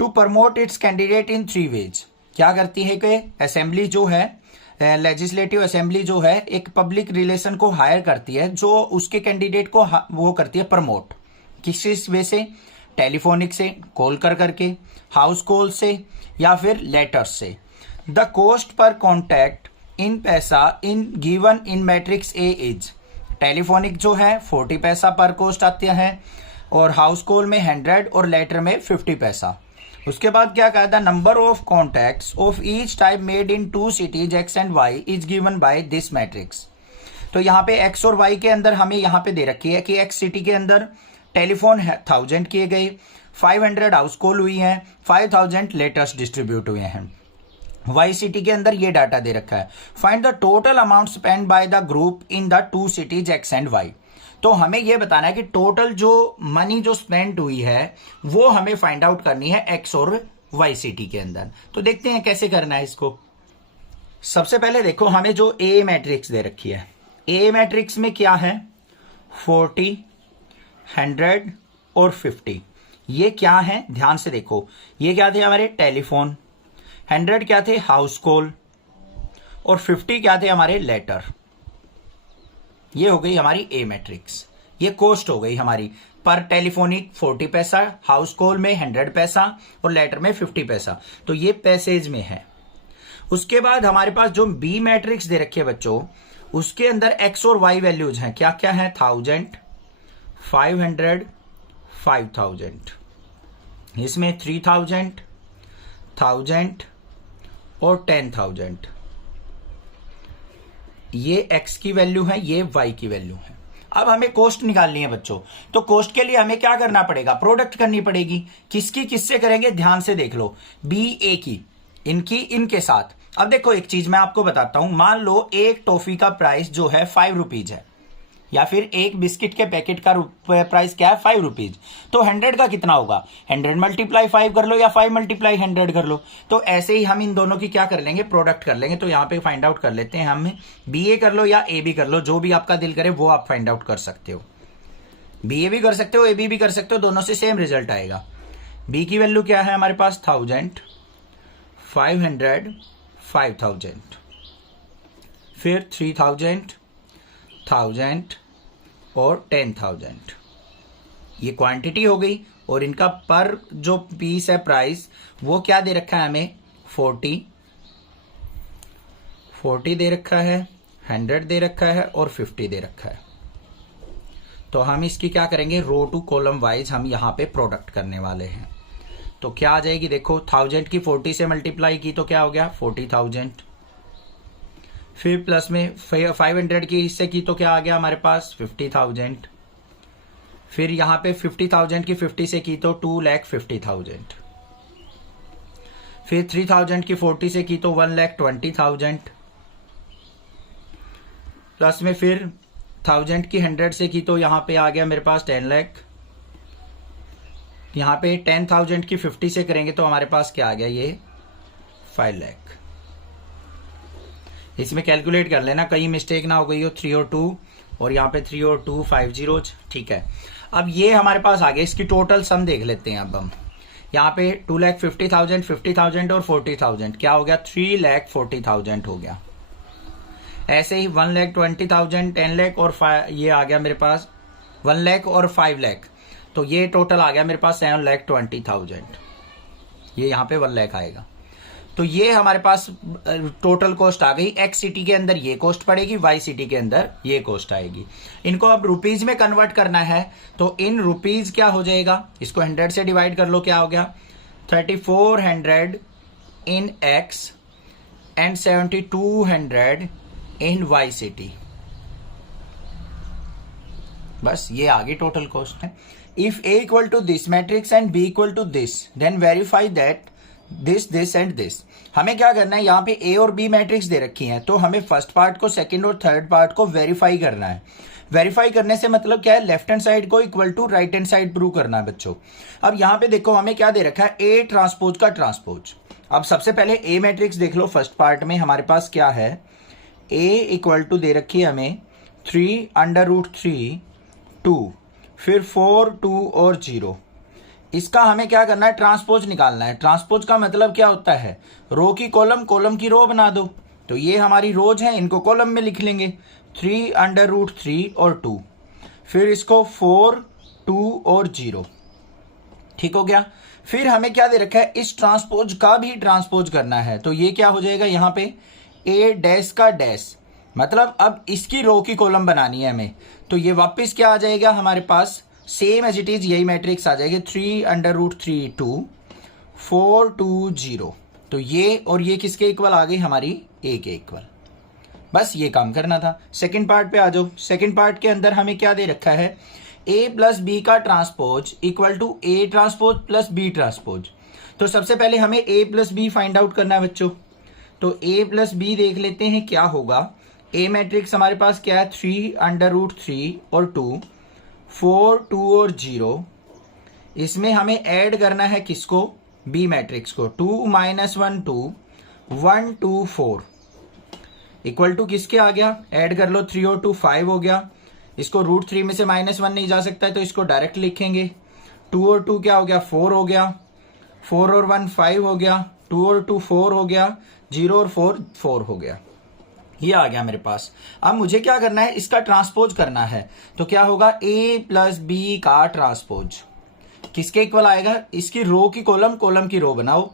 to promote its candidate in 3 ways. क्या करती है कि असेंबली जो है, लेजिस्लेटिव असेंबली जो है, एक पब्लिक रिलेशन को हायर करती है जो उसके कैंडिडेट को वो करती है प्रमोट। किस वे से, टेलीफोनिक से, कॉल कर करके, हाउस कॉल से या फिर लेटर्स से। द कोस्ट पर कॉन्टैक्ट इन पैसा in given in matrix A is, telephonic जो है 40 पैसा पर कोस्ट आते हैं और हाउस कॉल में 100 और लेटर में 50 पैसा। उसके बाद क्या कहा था, number of contacts of each type made in 2 cities x and y is given by this matrix. तो यहाँ पे एक्स और वाई के अंदर हमें यहाँ पे दे रखी है कि एक्स सिटी के अंदर टेलीफोन 1000 किए गए, 500 हाउस कॉल हुई हैं, 5000 लेटर्स डिस्ट्रीब्यूट हुए हैं। वाई सिटी के अंदर ये डाटा दे रखा है, find the total amount spend by the group in the 2 cities x and y. तो हमें यह बताना है कि टोटल जो मनी जो स्पेंड हुई है वो हमें फाइंड आउट करनी है एक्स और वाई सिटी के अंदर। तो देखते हैं कैसे करना है इसको। सबसे पहले देखो हमें जो ए मैट्रिक्स दे रखी है, ए मैट्रिक्स में क्या है, 40 100 और 50। ये क्या है, ध्यान से देखो, ये क्या थे हमारे टेलीफोन, 100 क्या थे हाउस कॉल और 50 क्या थे हमारे लेटर। ये हो गई हमारी ए मैट्रिक्स। ये कॉस्ट हो गई हमारी, पर टेलीफोनिक 40 पैसा, हाउस कॉल में 100 पैसा और लेटर में 50 पैसा। तो ये पैसेज में है। उसके बाद हमारे पास जो बी मैट्रिक्स दे रखी है बच्चों, उसके अंदर एक्स और वाई वैल्यूज हैं, क्या क्या है, 1000 500 5000, इसमें 3000 1000 और 10,000। ये x की वैल्यू है, ये y की वैल्यू है। अब हमें कॉस्ट निकालनी है बच्चों, तो कॉस्ट के लिए हमें क्या करना पड़ेगा, प्रोडक्ट करनी पड़ेगी। किसकी किससे करेंगे, ध्यान से देख लो, बी ए की, इनकी इनके साथ। अब देखो एक चीज मैं आपको बताता हूं, मान लो एक टॉफी का प्राइस जो है 5 रुपीज है, या फिर एक बिस्किट के पैकेट का प्राइस क्या है, 5 रुपीज। तो 100 का कितना होगा, 100 मल्टीप्लाई 5 कर लो या 5 मल्टीप्लाई 100 कर लो। तो ऐसे ही हम इन दोनों की क्या कर लेंगे, प्रोडक्ट कर लेंगे। तो यहाँ पे फाइंड आउट कर लेते हैं, हमें बी ए कर लो या ए बी कर लो, जो भी आपका दिल करे वो आप फाइंड आउट कर सकते हो। बी ए भी कर सकते हो, ए बी भी कर सकते हो, दोनों से सेम रिजल्ट आएगा। बी की वैल्यू क्या है हमारे पास, 1000 500 5000, फिर 3000 1000 और 10,000। ये क्वांटिटी हो गई और इनका पर जो पीस है प्राइस वो क्या दे रखा है हमें, 40 दे रखा है, 100 दे रखा है और 50 दे रखा है। तो हम इसकी क्या करेंगे, रो टू कॉलम वाइज हम यहाँ पे प्रोडक्ट करने वाले हैं। तो क्या आ जाएगी, देखो 1000 की 40 से मल्टीप्लाई की तो क्या हो गया 40,000, फिर प्लस में 500 की इससे की तो क्या आ गया हमारे पास 50,000, फिर यहाँ पे 50,000 की 50 से की तो 2,50,000, फिर 3000 की 40 से की तो 1,20,000, प्लस में फिर 1000 की 100 से की तो यहाँ पे आ गया मेरे पास 10 लाख, यहाँ पे 10,000 की 50 से करेंगे तो हमारे पास क्या आ गया, ये 5 लाख। इसमें कैलकुलेट कर लेना कहीं मिस्टेक ना हो गई हो, 3 और 2 और यहाँ पे 3 और 2 5 zeros, ठीक है। अब ये हमारे पास आ गया, इसकी टोटल सम देख लेते हैं। अब हम यहाँ पे 2,50,000, 50,000 और 40,000 क्या हो गया 3,40,000 हो गया। ऐसे ही 1,20,000, 10 लाख और ये आ गया मेरे पास 1 लाख और 5 लाख, तो ये टोटल आ गया मेरे पास 7,20,000। ये यहाँ पे 1 लाख आएगा। तो ये हमारे पास टोटल कॉस्ट आ गई। एक्स सिटी के अंदर ये कॉस्ट पड़ेगी, वाई सिटी के अंदर ये कॉस्ट आएगी। इनको अब रुपीज में कन्वर्ट करना है तो इन रुपीज क्या हो जाएगा, इसको 100 से डिवाइड कर लो, क्या हो गया 3,400 in X and 7,200 in Y city. बस ये आ गई टोटल कॉस्ट है। If A equal to this matrix and B equal to this then verify that this and this. हमें क्या करना है, यहाँ पे ए और बी मैट्रिक्स दे रखी हैं तो हमें फर्स्ट पार्ट को, सेकंड और थर्ड पार्ट को वेरीफाई करना है। वेरीफाई करने से मतलब क्या है, लेफ्ट हैंड साइड को equal to right hand side prove करना है बच्चों। अब यहाँ पे देखो हमें क्या दे रखा है, ए ट्रांसपोज का ट्रांसपोज। अब सबसे पहले ए मैट्रिक्स देख लो, फर्स्ट पार्ट में हमारे पास क्या है, ए इक्वल टू दे रखी है हमें 3√3 2, फिर 4 2 और 0। इसका हमें क्या करना है, ट्रांसपोज निकालना है। ट्रांसपोज का मतलब क्या होता है, रो की कॉलम, कॉलम की रो बना दो। तो ये हमारी रोज है, इनको कॉलम में लिख लेंगे 3√3 और 2, फिर इसको 4 2 और 0, ठीक हो गया। फिर हमें क्या दे रखा है, इस ट्रांसपोज का भी ट्रांसपोज करना है। तो ये क्या हो जाएगा, यहाँ पे ए डैश का डैश, मतलब अब इसकी रो की कॉलम बनानी है हमें। तो ये वापस क्या आ जाएगा हमारे पास, सेम एज इट इज यही मैट्रिक्स आ जाएगी 3√3 2 4 2 0। तो ये और ये किसके इक्वल आ गई, हमारी ए के इक्वल। बस ये काम करना था। सेकंड पार्ट पे आ जाओ। सेकंड पार्ट के अंदर हमें क्या दे रखा है, ए प्लस बी का transpose equal to a transpose plus B transpose. तो सबसे पहले हमें a plus b find out करना है बच्चों। तो ए प्लस बी देख लेते हैं क्या होगा। ए मैट्रिक्स हमारे पास क्या है, 3√3 और 2 4 2 और 0। इसमें हमें ऐड करना है किसको, बी मैट्रिक्स को। 2 - 1 2 1 2 4 इक्वल टू किसके आ गया, ऐड कर लो 3 और 2 5 हो गया। इसको √3 में से -1 नहीं जा सकता है तो इसको डायरेक्ट लिखेंगे। 2 और 2 क्या हो गया, 4 हो गया। 4 और 1 5 हो गया। 2 और 2 4 हो गया। 0 और 4 4 हो गया। ये आ गया मेरे पास। अब मुझे क्या करना है, इसका ट्रांसपोज करना है। तो क्या होगा, ए प्लस बी का ट्रांसपोज किसके इक्वल आएगा, इसकी रो की कॉलम, कॉलम की रो बनाओ।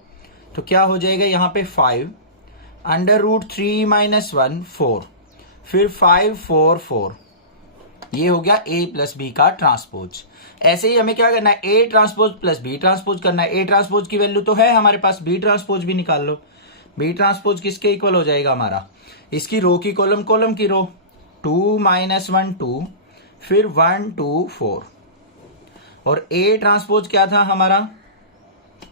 तो क्या हो जाएगा यहाँ पे 5 √3 - 1 4, फिर 5 4 4। ये हो गया ए प्लस बी का ट्रांसपोज। ऐसे ही हमें क्या करना है, ए ट्रांसपोज प्लस बी ट्रांसपोज करना है। ए ट्रांसपोज की वैल्यू तो है हमारे पास, बी ट्रांसपोज भी निकाल लो। बी ट्रांसपोज किसके इक्वल हो जाएगा हमारा, इसकी रो की कॉलम, कॉलम की रो। 2 - 1 2, फिर 1 2 4। और ए ट्रांसपोज क्या था हमारा,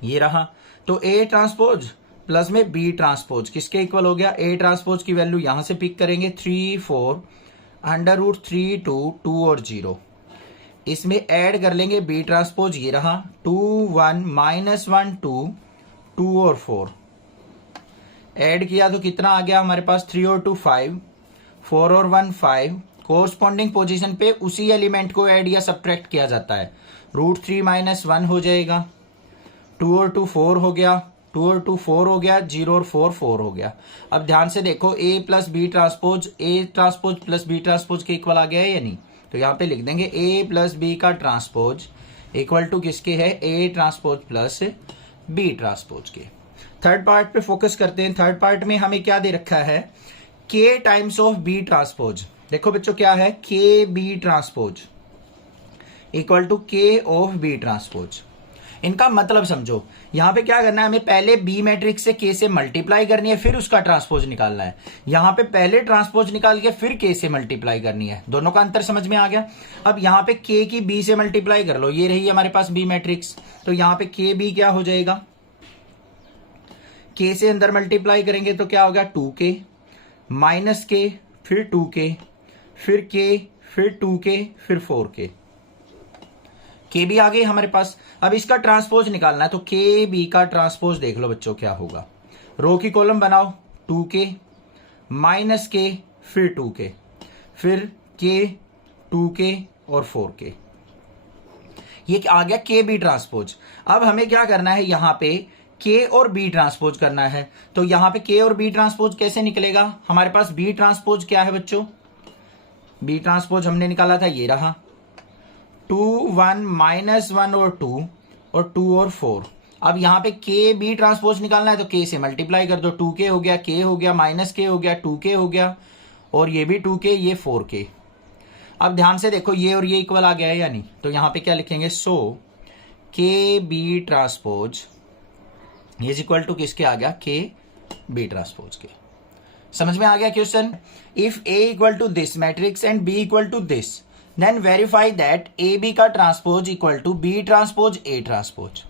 ये रहा। तो ए ट्रांसपोज प्लस में बी ट्रांसपोज किसके इक्वल हो गया, ए ट्रांसपोज की वैल्यू यहां से पिक करेंगे 3 4 √3 2 2 और 0। इसमें ऐड कर लेंगे बी ट्रांसपोज, ये रहा 2 1 -1 2 2 और 4। ऐड किया तो कितना आ गया हमारे पास, 3 और 2 5, 4 और 1 5। कोरस्पॉन्डिंग पोजीशन पे उसी एलिमेंट को ऐड या सब्ट्रैक्ट किया जाता है। √3 - 1 हो जाएगा। 2 और 2 4 हो गया। 2 और 2 4 हो गया। 0 और 4 4 हो गया। अब ध्यान से देखो, A plus B transpose, A transpose plus B transpose के इक्वल आ गया है या नहीं। तो यहाँ पे लिख देंगे ए प्लस बी का ट्रांसपोज इक्वल टू किसके है, ए ट्रांसपोज प्लस बी ट्रांसपोज के। थर्ड पार्ट पे फोकस करते हैं। थर्ड पार्ट में हमें क्या दे रखा है, के टाइम्स ऑफ बी ट्रांसपोज। देखो बच्चों क्या है, के बी ट्रांसपोज इक्वल टू के ऑफ बी ट्रांसपोज। इनका मतलब समझो, यहां पे क्या करना है, हमें पहले बी मैट्रिक्स से के से मल्टीप्लाई करनी है, फिर उसका ट्रांसपोज निकालना है। यहां पे पहले ट्रांसपोज निकाल के फिर के से मल्टीप्लाई करनी है। दोनों का अंतर समझ में आ गया। अब यहां पे के की बी से मल्टीप्लाई कर लो, ये रही हमारे पास बी मैट्रिक्स, तो यहां पे के बी क्या हो जाएगा, के से अंदर मल्टीप्लाई करेंगे तो क्या होगा 2k माइनस के, फिर 2k, फिर k, फिर 2k, फिर 4k। के बी आ गई हमारे पास। अब इसका ट्रांसपोज निकालना है, तो के बी का ट्रांसपोज देख लो बच्चों क्या होगा। रो की कॉलम बनाओ, 2k माइनस के, फिर 2k, फिर k, 2k और 4k। ये आ गया के बी ट्रांसपोज। अब हमें क्या करना है, यहां पे के और बी ट्रांसपोज करना है। तो यहां पे के और बी ट्रांसपोज कैसे निकलेगा, हमारे पास बी ट्रांसपोज क्या है बच्चों, बी ट्रांसपोज हमने निकाला था, ये रहा 2 1 -1 और 2 और 2 और 4। अब यहां पे के बी ट्रांसपोज निकालना है तो के से मल्टीप्लाई कर दो, 2k हो गया, k हो गया, माइनस के हो गया, 2k हो गया, और ये भी 2k, ये 4k। अब ध्यान से देखो ये और ये इक्वल आ गया है या नहीं, तो यहां पे क्या लिखेंगे, सो के b transpose is equal to किसके आ गया, के बी ट्रांसपोज के। समझ में आ गया question. If A equal to this matrix and B equal to this, then verify that A B का transpose equal to B transpose A transpose.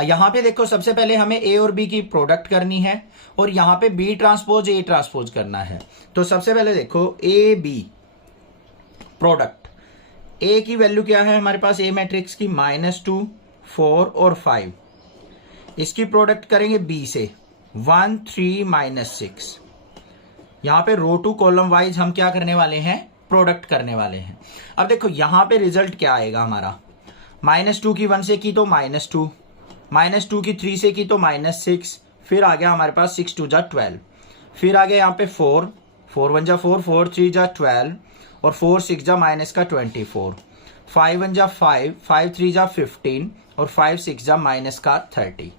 यहां पे देखो सबसे पहले हमें ए और बी की प्रोडक्ट करनी है और यहां पे बी ट्रांसपोज ए ट्रांसपोज करना है। तो सबसे पहले देखो ए बी प्रोडक्ट, ए की वैल्यू क्या है हमारे पास, ए मैट्रिक्स की -2 4 और 5। इसकी प्रोडक्ट करेंगे बी से 1 3 -6। यहां पे रो टू कॉलम वाइज हम क्या करने वाले हैं, प्रोडक्ट करने वाले हैं। अब देखो यहां पे रिजल्ट क्या आएगा हमारा, -2 की 1 से की तो -2, -2 की 3 से की तो -6, फिर आ गया हमारे पास 6 2 जा 12, फिर आ गया यहाँ पे 4 4 1 जा 4, 4 3 जा 12 और 4 6 जा माइनस का 24, 5 1 जा 5, 5 3 जा 15 और 5 6 जा माइनस का 30।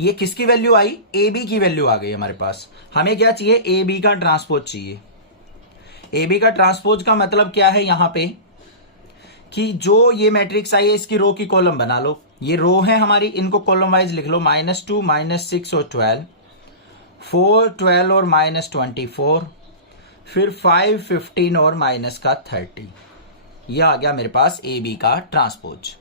ये किसकी वैल्यू आई, ए बी की वैल्यू आ गई हमारे पास। हमें क्या चाहिए, ए बी का ट्रांसपोज चाहिए। ए बी का ट्रांसपोज का मतलब क्या है, यहां पे कि जो ये मैट्रिक्स आई है इसकी रो की कॉलम बना लो। ये रो है हमारी, इनको कॉलम वाइज लिख लो, -2 -6 और 12, 4 12 और -24, फिर 5 15 और माइनस का 30। यह आ गया मेरे पास ए बी का ट्रांसपोज।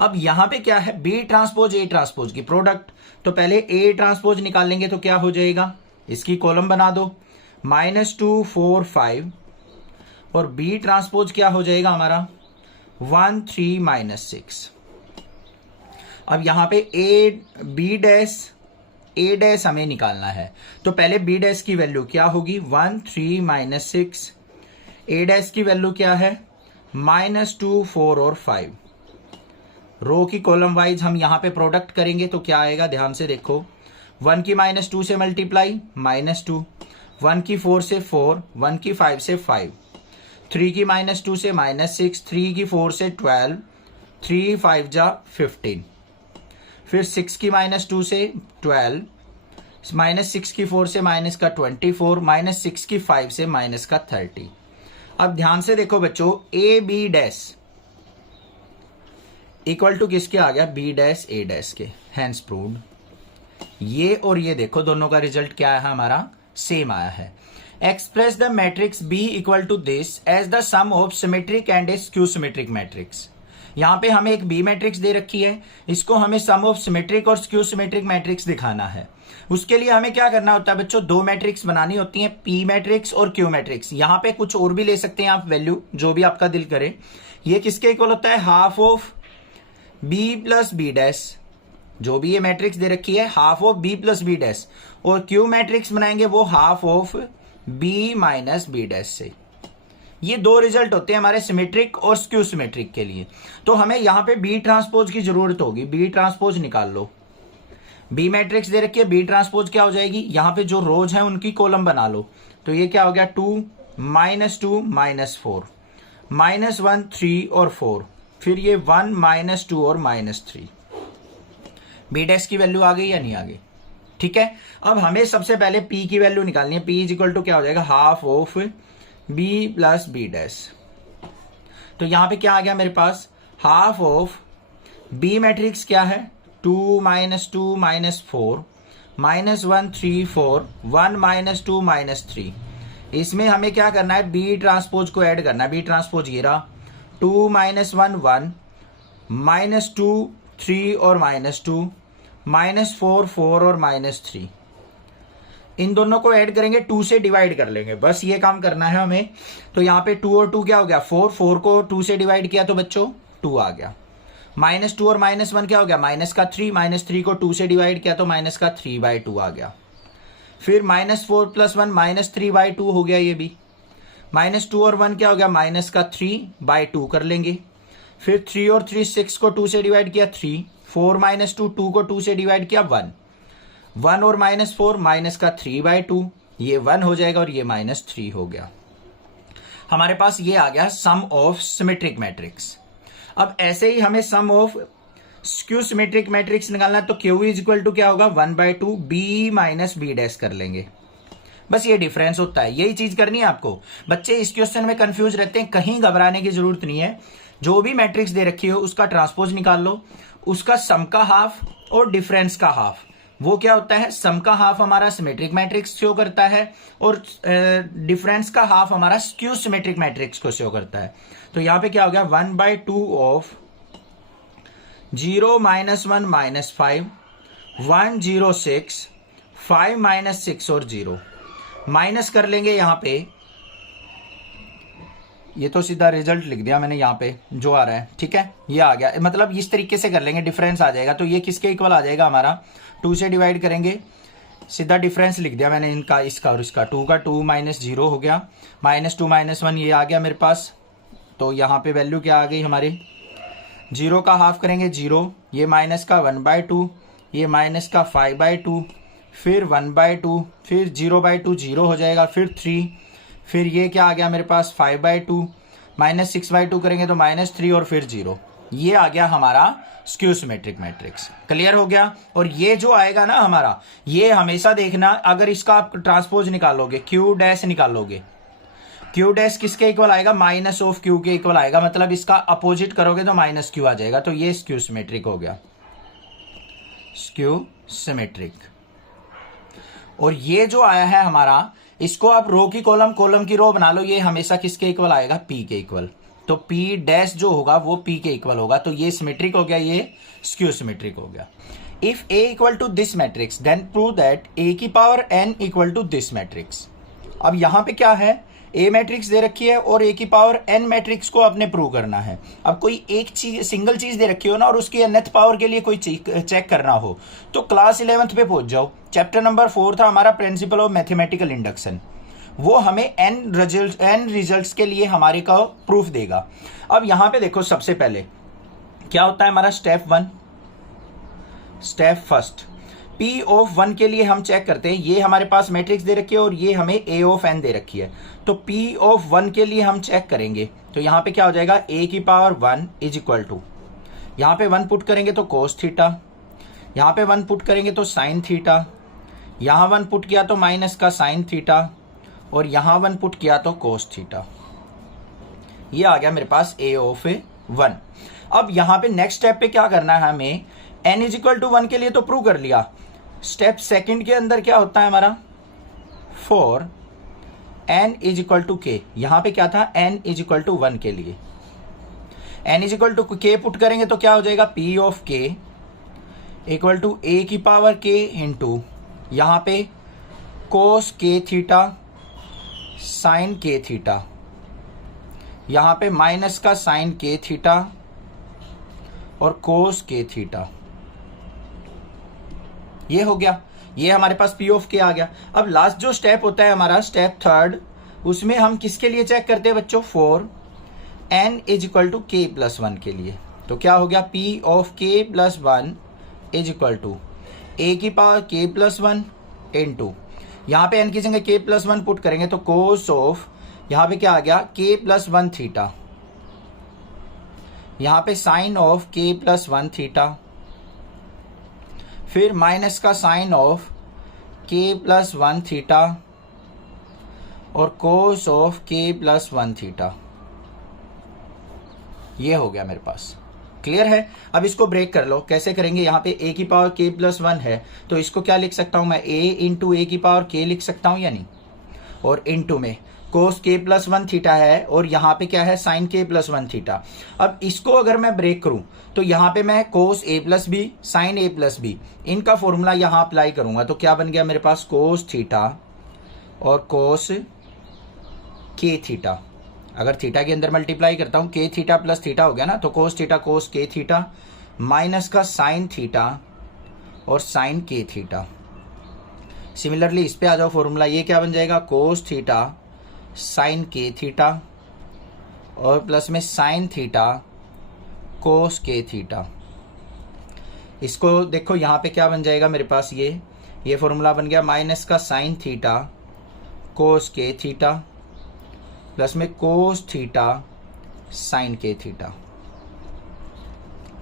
अब यहां पे क्या है, बी ट्रांसपोज ए ट्रांसपोज की प्रोडक्ट। तो पहले ए ट्रांसपोज निकालेंगे तो क्या हो जाएगा, इसकी कॉलम बना दो, -2 4 5 और बी ट्रांसपोज क्या हो जाएगा हमारा 1 3 -6। अब यहां पे ए बी डैश हमें निकालना है, तो पहले बी डैश की वैल्यू क्या होगी 1 3 -6, ए डैश की वैल्यू क्या है -2 4 और 5। रो की कॉलम वाइज हम यहां पे प्रोडक्ट करेंगे तो क्या आएगा, ध्यान से देखो, 1 की -2 से मल्टीप्लाई -2, 1 की 4 से 4, 1 की 5 से 5, 3 की -2 से -6, 3 की 4 से 12, 3 5 जा 15, फिर 6 की -2 से 12, -6 की 4 से माइनस का 24, -6 की 5 से माइनस का 30। अब ध्यान से देखो बच्चों, a b dash equal to किसके आ गया, बी डैश ए डैश के, हैंस प्रूव्ड। ये और ये देखो दोनों का रिजल्ट क्या है हमारा, सेम आया है। Express the matrix B equal to this as the sum of symmetric and a skew symmetric matrix. यहां पे हमें एक बी मैट्रिक्स दे रखी है, इसको हमें सम ऑफ सिमेट्रिक और स्क्यू सिमेट्रिक मैट्रिक्स दिखाना है। उसके लिए हमें क्या करना होता है बच्चों, दो मैट्रिक्स बनानी होती हैं, पी मैट्रिक्स और क्यू मैट्रिक्स। यहां पे कुछ और भी ले सकते हैं आप वैल्यू, जो भी आपका दिल करे। ये किसके इक्वल होता है, half of B plus B dash, जो भी ये मैट्रिक्स दे रखी है half of B plus B dash, और क्यू मैट्रिक्स बनाएंगे वो half of B minus B dash से। ये दो रिजल्ट होते हैं हमारे सिमेट्रिक और स्क्यू सिमेट्रिक के लिए। तो हमें यहां पे बी ट्रांसपोज की जरूरत होगी, बी ट्रांसपोज निकाल लो। बी मैट्रिक्स दे रखी है, बी ट्रांसपोज क्या हो जाएगी, यहां पे जो रोज है उनकी कॉलम बना लो। तो ये क्या हो गया 2 -2 -4, -1 3 और 4, फिर ये 1 -2 और -3। बी डैश की वैल्यू आ गई या नहीं आ गई, ठीक है। अब हमें सबसे पहले p की वैल्यू निकालनी है। p इज इक्वल टू क्या हो जाएगा, half of b plus b dash. तो यहां पे क्या आ गया मेरे पास, हाफ ऑफ b मैट्रिक्स क्या है, 2 minus 2 minus 4 minus 1 3 4 1 minus 2 minus 3। इसमें हमें क्या करना है, बी ट्रांसपोज को ऐड करना है। बी ट्रांसपोज ये रहा, 2 माइनस 1 1 माइनस 2 3 और माइनस 2 माइनस 4 4 और माइनस 3। इन दोनों को ऐड करेंगे, 2 से डिवाइड कर लेंगे, बस ये काम करना है हमें। तो यहाँ पे 2 और 2 क्या हो गया, 4 4 को 2 से डिवाइड किया तो बच्चों 2 आ गया। माइनस 2 और माइनस 1 क्या हो गया, माइनस का 3, माइनस 3 को 2 से डिवाइड किया तो माइनस का 3/2 आ गया। फिर माइनस 4 प्लस 1 माइनस 3/2 हो गया ये भी। माइनस 2 और 1 क्या हो गया, माइनस का 3/2 कर लेंगे। फिर 3 और 3 6 को 2 से डिवाइड किया 3, 4 माइनस 2 2 को 2 से डिवाइड किया 1, 1 और माइनस 4 माइनस का 3/2, ये 1 हो जाएगा और ये माइनस 3 हो गया। हमारे पास ये आ गया सम ऑफ सिमेट्रिक मैट्रिक्स। अब ऐसे ही हमें सम ऑफ स्क्यू सिमेट्रिक मैट्रिक्स निकालना है, तो क्यू इज इक्वल टू क्या होगा, 1/2 बी माइनस बी डैश कर लेंगे। बस ये डिफरेंस होता है, यही चीज करनी है आपको। बच्चे इस क्वेश्चन में कंफ्यूज रहते हैं, कहीं घबराने की जरूरत नहीं है। जो भी मैट्रिक्स दे रखी हो उसका ट्रांसपोज निकाल लो, उसका सम का हाफ और डिफरेंस का हाफ। वो क्या होता है, सम का हाफ हमारा सिमेट्रिक मैट्रिक्स शो करता है और डिफरेंस का हाफ हमारा स्क्यू सिमेट्रिक मैट्रिक्स को शो करता है। तो यहां पे क्या हो गया, 1/2 ऑफ 0 माइनस 1 माइनस 5 1 0 6 5 माइनस 6 और 0 माइनस कर लेंगे। यहां पे ये तो सीधा रिजल्ट लिख दिया मैंने यहाँ पे जो आ रहा है, ठीक है, ये आ गया। मतलब इस तरीके से कर लेंगे, डिफरेंस आ जाएगा। तो ये किसके इक्वल आ जाएगा हमारा, 2 से डिवाइड करेंगे, सीधा डिफरेंस लिख दिया मैंने इनका, इसका और इसका। 2 का 2 माइनस 0 हो गया, माइनस 2 माइनस 1 ये आ गया मेरे पास। तो यहाँ पे वैल्यू क्या आ गई हमारी, 0 का हाफ करेंगे 0, ये माइनस का 1/2, ये माइनस का 5/2, फिर 1/2, फिर 0/2 0 हो जाएगा, फिर 3, फिर ये क्या आ गया मेरे पास 5/2, माइनस 6/2 करेंगे तो माइनस 3 और फिर 0। ये आ गया हमारा स्क्यू सिमेट्रिक मैट्रिक्स। क्लियर हो गया। और ये जो आएगा ना हमारा, ये हमेशा देखना, अगर इसका आप ट्रांसपोज निकालोगे, क्यू डैश निकालोगे, क्यू डैश किसके इक्वल आएगा, माइनस ऑफ क्यू के इक्वल आएगा। मतलब इसका अपोजिट करोगे तो माइनस क्यू आ जाएगा। तो ये स्क्यू सिमेट्रिक हो गया, स्क्यू सिमेट्रिक। और ये जो आया है हमारा, इसको आप रो की कॉलम, कॉलम की रो बना लो, ये हमेशा किसके इक्वल आएगा, पी के इक्वल। तो पी डैश जो होगा वो पी के इक्वल होगा। तो ये सिमेट्रिक हो गया, ये स्क्यू सिमेट्रिक हो गया। If A equal to this matrix then prove that A की power N equal to this matrix. अब यहां पे क्या है, ए मैट्रिक्स दे रखी है और ए की पावर एन मैट्रिक्स को आपने प्रूव करना है। अब कोई एक चीज, सिंगल चीज दे रखी हो ना, और उसकी nth पावर के लिए कोई चेक करना हो, तो क्लास 11th पे पहुंच जाओ। चैप्टर नंबर 4 था हमारा प्रिंसिपल ऑफ मैथमेटिकल इंडक्शन, वो हमें एन रिजल्ट्स के लिए हमारे का प्रूफ देगा। अब यहां पे देखो, सबसे पहले क्या होता है हमारा, step 1, step first, P of 1 के लिए हम चेक करते हैं। ये हमारे पास मैट्रिक्स दे रखी है और ये हमें A ऑफ n दे रखी है। तो P ऑफ 1 के लिए हम चेक करेंगे। तो यहां पे क्या हो जाएगा, A की पावर 1 इज इक्वल टू, यहां पे 1 पुट करेंगे तो कोस थीटा, यहां पे 1 पुट करेंगे तो साइन थीटा, यहां 1 पुट किया तो माइनस का साइन थीटा, और यहां 1 पुट किया तो कोस थीटा। ये आ गया मेरे पास A ऑफ 1। अब यहां पे नेक्स्ट स्टेप पे क्या करना है हमें, n इज इक्वल टू 1 के लिए तो प्रूव कर लिया। स्टेप सेकंड के अंदर क्या होता है हमारा, for n is equal to k। यहां पे क्या था, n इज इक्वल टू 1 के लिए n is equal to k put करेंगे तो क्या हो जाएगा, P of k equal to A की पावर k इंटू यहां पे cos k theta sine k theta, यहां पे माइनस का साइन k थीटा और कोस k थीटा। ये हो गया, ये हमारे पास P ऑफ k आ गया। अब लास्ट जो स्टेप होता है हमारा, स्टेप थर्ड, उसमें हम किसके लिए चेक करते हैं बच्चों, for n is equal to k plus 1 के लिए। तो क्या हो गया, P of k plus 1 is equal to A की पावर k प्लस 1 इंटू, यहाँ पे n की जगह k प्लस 1 पुट करेंगे तो कोस ऑफ, यहाँ पे क्या आ गया, k प्लस 1 थीटा, यहाँ पे sine of k plus 1 theta, फिर माइनस का sine of K plus 1 theta और cos of K plus 1 theta. ये हो गया मेरे पास। क्लियर है? अब इसको ब्रेक कर लो। कैसे करेंगे? यहाँ पे a की पावर k प्लस 1 है तो इसको क्या लिख सकता हूं मैं? a इंटू ए की पावर k लिख सकता हूं या नहीं? और इंटू में कोस k प्लस 1 थीटा है और यहाँ पे क्या है? Sine k plus 1 theta. अब इसको अगर मैं ब्रेक करूं तो यहाँ पे मैं cos a plus B sine a plus B इनका फॉर्मूला यहाँ अप्लाई करूंगा तो क्या बन गया मेरे पास? कोस थीटा और कोस k थीटा। अगर थीटा के अंदर मल्टीप्लाई करता हूं k थीटा प्लस थीटा हो गया ना, तो कोस theta cos k theta minus का साइन थीटा और साइन k थीटा। सिमिलरली इस पे आ जाओ फॉर्मूला, ये क्या बन जाएगा? कोस थीटा साइन k थीटा और प्लस में sign theta cos k theta. इसको देखो यहाँ पे क्या बन जाएगा मेरे पास? ये फॉर्मूला बन गया माइनस का sine theta cos k theta plus में cos theta sine k theta.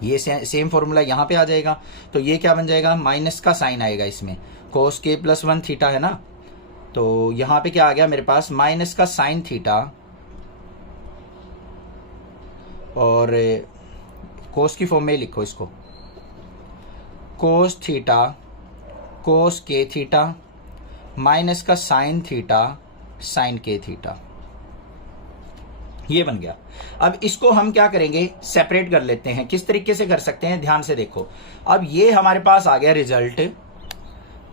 ये सेम फॉर्मूला यहाँ पे आ जाएगा तो ये क्या बन जाएगा? माइनस का साइन आएगा इसमें, कोस k प्लस 1 थीटा है ना, तो यहाँ पे क्या आ गया मेरे पास? माइनस का साइन थीटा और कोस की फॉर्म में लिखो इसको, cos theta cos k theta minus का sine theta sine k theta. ये बन गया। अब इसको हम क्या करेंगे? सेपरेट कर लेते हैं। किस तरीके से कर सकते हैं? ध्यान से देखो। अब ये हमारे पास आ गया रिजल्ट।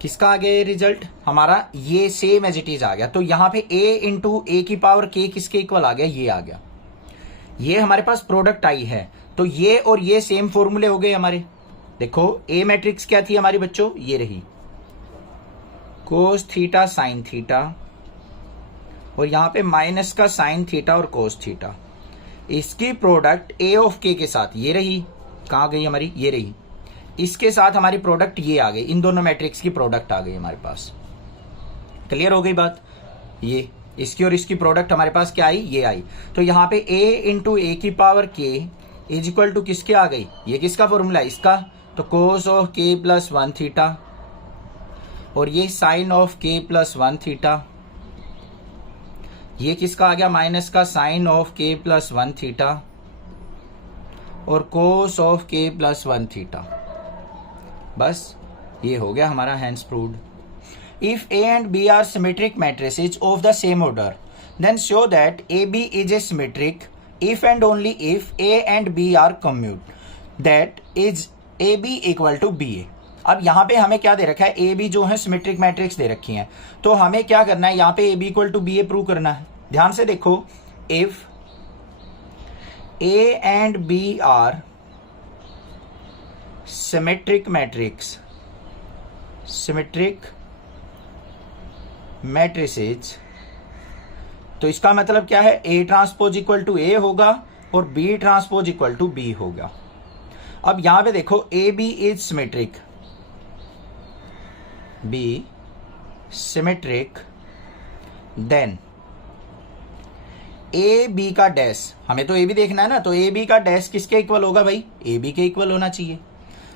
किसका आ गया ये रिजल्ट? हमारा ये सेम एज इट इज आ गया। तो यहाँ पे a इंटू ए की पावर k किसके इक्वल आ गया? ये आ गया। ये हमारे पास प्रोडक्ट आई है तो ये और ये सेम फॉर्मूले हो गए हमारे। देखो a मैट्रिक्स क्या थी हमारी बच्चों? ये रही कोस थीटा साइन थीटा और यहाँ पे माइनस का साइन थीटा और कोस थीटा। इसकी प्रोडक्ट a ऑफ k के साथ ये रही। कहाँ गई हमारी? ये रही। इसके साथ हमारी प्रोडक्ट ये आ गई। इन दोनों मैट्रिक्स की प्रोडक्ट आ गई हमारे पास। क्लियर हो गई बात? ये इसकी और इसकी प्रोडक्ट हमारे पास क्या आई? ये आई। तो यहाँ पे a इंटू ए की power k is equal to किसके आ गई? ये किसका फॉर्मूला? इसका। तो cos of k plus 1 theta और ये sine of k plus 1 theta. ये किसका आ गया? माइनस का sine of k plus 1 theta और cos of k plus 1 theta. बस ये हो गया हमारा hence proved. If a and b are symmetric matrices of the same order then show that ab is a symmetric if and only if a and b are commute that is ab equal to ba। अब यहाँ पे हमें क्या दे रखा है? A B जो है सिमेट्रिक मैट्रिक्स दे रखी हैं तो हमें क्या करना है? यहाँ पे A B equal to B A prove करना है। ध्यान से देखो, if A and B are symmetric matrix symmetric matrices तो इसका मतलब क्या है? ए ट्रांसपोज इक्वल टू ए होगा और B transpose equal to B होगा। अब यहां पे देखो A B is symmetric, B symmetric, then A B का डैश, हमें तो ए बी देखना है ना, तो ए बी का डैश किसके इक्वल होगा भाई? ए बी के इक्वल होना चाहिए।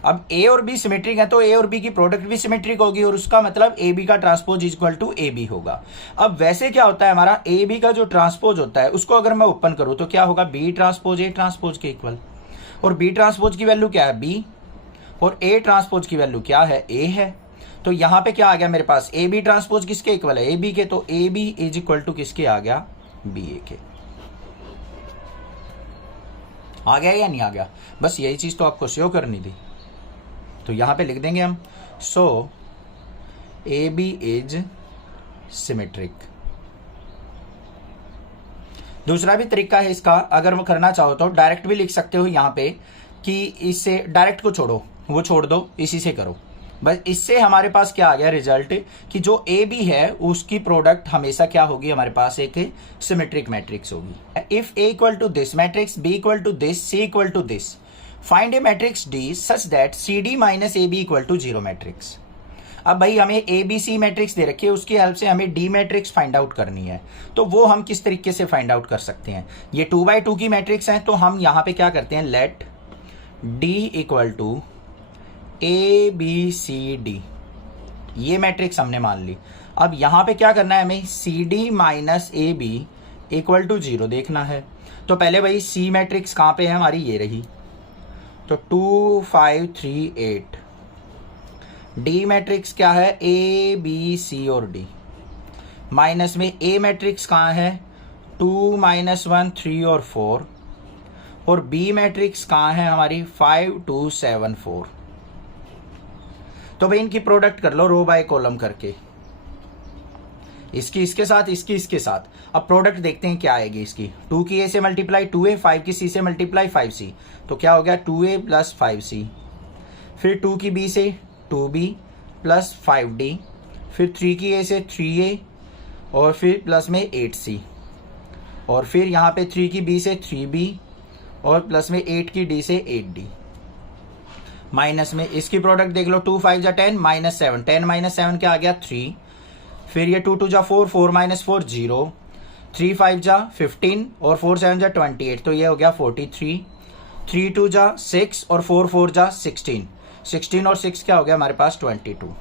अब ए और बी सिमेट्रिक है तो ए और बी की प्रोडक्ट भी सिमेट्रिक होगी और उसका मतलब ए बी का transpose equal to A B होगा। अब वैसे क्या होता है हमारा? ए बी का जो ट्रांसपोज होता है उसको अगर मैं ओपन करूं तो क्या होगा? बी ट्रांसपोज ए ट्रांसपोज के इक्वल। और बी ट्रांसपोज की वैल्यू क्या है? बी। और ए ट्रांसपोज की वैल्यू क्या है? ए है। तो यहां पे क्या आ गया मेरे पास? ए बी ट्रांसपोज किसके इक्वल है? ए बी के। तो A B is equal to किसके आ गया? बी ए के। आ गया या नहीं आ गया? बस यही चीज तो आपको शो करनी थी। तो यहां पे लिख देंगे हम, सो ए बी इज सिमेट्रिक। दूसरा भी तरीका है इसका, अगर वो करना चाहो तो डायरेक्ट भी लिख सकते हो यहां पे कि इससे डायरेक्ट को छोड़ो, वो छोड़ दो, इसी से करो। बस इससे हमारे पास क्या आ गया रिजल्ट कि जो ए बी है उसकी प्रोडक्ट हमेशा क्या होगी? हमारे पास एक सिमेट्रिक मैट्रिक्स होगी। If A equal to this matrix, B equal to this, C equal to this, find a matrix D such that C D minus A B equal to 0 matrix. अब भाई हमें ए बी सी मैट्रिक्स दे रखी है, उसकी help से हमें D matrix find out करनी है। तो वो हम किस तरीके से फाइंड आउट कर सकते हैं? ये 2x2 की मैट्रिक्स है तो हम यहां पे क्या करते हैं? Let D equal to A B C D. ये मैट्रिक्स हमने मान ली। अब यहाँ पे क्या करना है हमें, C D minus A B equal to 0 देखना है। तो पहले भाई सी मैट्रिक्स कहाँ पे है हमारी, ये रही, तो 2 5 3 8। डी मैट्रिक्स क्या है, ए बी सी और डी। माइनस में ए मैट्रिक्स कहाँ है, 2 -1 3 और 4। और बी मैट्रिक्स कहाँ है हमारी, 5 2 7 4। तो भाई इनकी प्रोडक्ट कर लो रो बाय कॉलम करके, इसकी इसके साथ, इसकी इसके साथ। अब प्रोडक्ट देखते हैं क्या आएगी इसकी। 2 की ए से मल्टीप्लाई 2a, 5 की सी से मल्टीप्लाई 5c, तो क्या हो गया 2a प्लस 5c। फिर 2 की बी से 2b प्लस 5d। फिर 3 की ए से 3a और फिर प्लस में 8c। और फिर यहाँ पे 3 की बी से 3b और प्लस में 8 की डी से 8d। माइनस में इसकी प्रोडक्ट देख लो, 2 5 जा 10 -7, 10 -7 क्या आ गया 3। फिर ये 2 2 जा 4, 4 -4 0, 3 5 जा 15 और 4 7 जा 28, तो ये हो गया 43। 3 2 जा 6 और 4 4 जा 16, 16 और 6 क्या हो गया हमारे पास 22।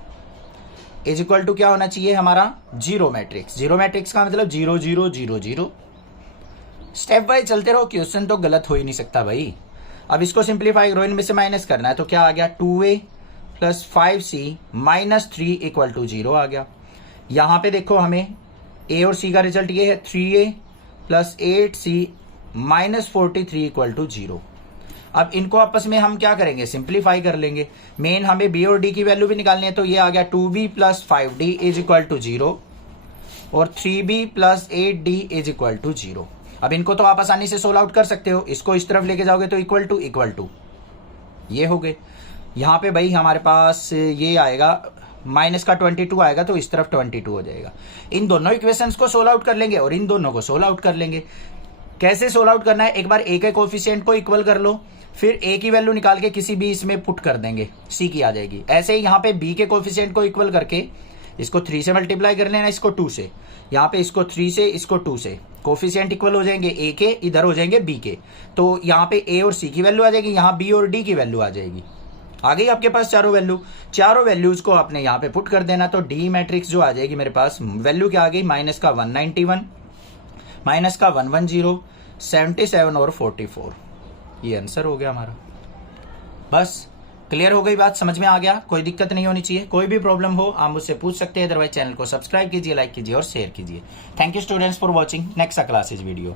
इज इक्वल टू क्या होना चाहिए हमारा, जीरो मैट्रिक्स। जीरो मैट्रिक्स का मतलब 0 0 0 0। स्टेप वाइज चलते रहो, क्वेश्चन तो गलत हो ही नहीं सकता भाई। अब इसको सिंप्लीफाई करो, इनमें से माइनस करना है, तो क्या आ गया 2a plus 5c minus 3 equal to 0 आ गया। यहां पे देखो हमें a और c का रिजल्ट ये है, 3a plus 8c minus 43 equal to 0। अब इनको आपस में हम क्या करेंगे, सिंप्लीफाई कर लेंगे। मेन हमें b और d की वैल्यू भी निकालनी है, तो ये आ गया 2b plus 5d is equal to 0 और 3b plus 8d is equal to 0। अब इनको तो आप आसानी से सोल्व आउट कर सकते हो, इसको इस तरफ लेके जाओगे तो इक्वल टू ये हो गए। यहाँ पे भाई हमारे पास ये आएगा माइनस का 22 आएगा, तो इस तरफ 22 हो जाएगा। इन दोनों इक्वेशंस को सोल्व आउट कर लेंगे और इन दोनों को सोल्व आउट कर लेंगे। कैसे सोल्व आउट करना है, एक बार ए के कोफिशिएंट को इक्वल कर लो, फिर ए की वैल्यू निकाल के किसी भी इसमें पुट कर देंगे, सी की आ जाएगी। ऐसे ही यहाँ पे बी के कोफिशिएंट को इक्वल करके इसको 3 से मल्टीप्लाई कर लेना, इसको 2 से, यहाँ पे इसको 3 से, इसको 2 से। कोफिशिएंट इक्वल हो जाएंगे ए के, इधर हो जाएंगे बी के, तो यहाँ पे ए और सी की वैल्यू आ जाएगी, यहाँ बी और डी की वैल्यू आ जाएगी। आ गई आपके पास चारों वैल्यू। चारों वैल्यूज को आपने यहाँ पे पुट कर देना, तो डी मैट्रिक्स जो आ जाएगी मेरे पास, वैल्यू क्या आ गई, माइनस का 191, माइनस का 110, 77 और 44। ये आंसर हो गया हमारा। बस क्लियर हो गई बात, समझ में आ गया, कोई दिक्कत नहीं होनी चाहिए। कोई भी प्रॉब्लम हो आप मुझसे पूछ सकते हैं, अदरवाइज चैनल को सब्सक्राइब कीजिए, लाइक कीजिए और शेयर कीजिए। Thank you students for watching. Next classes video.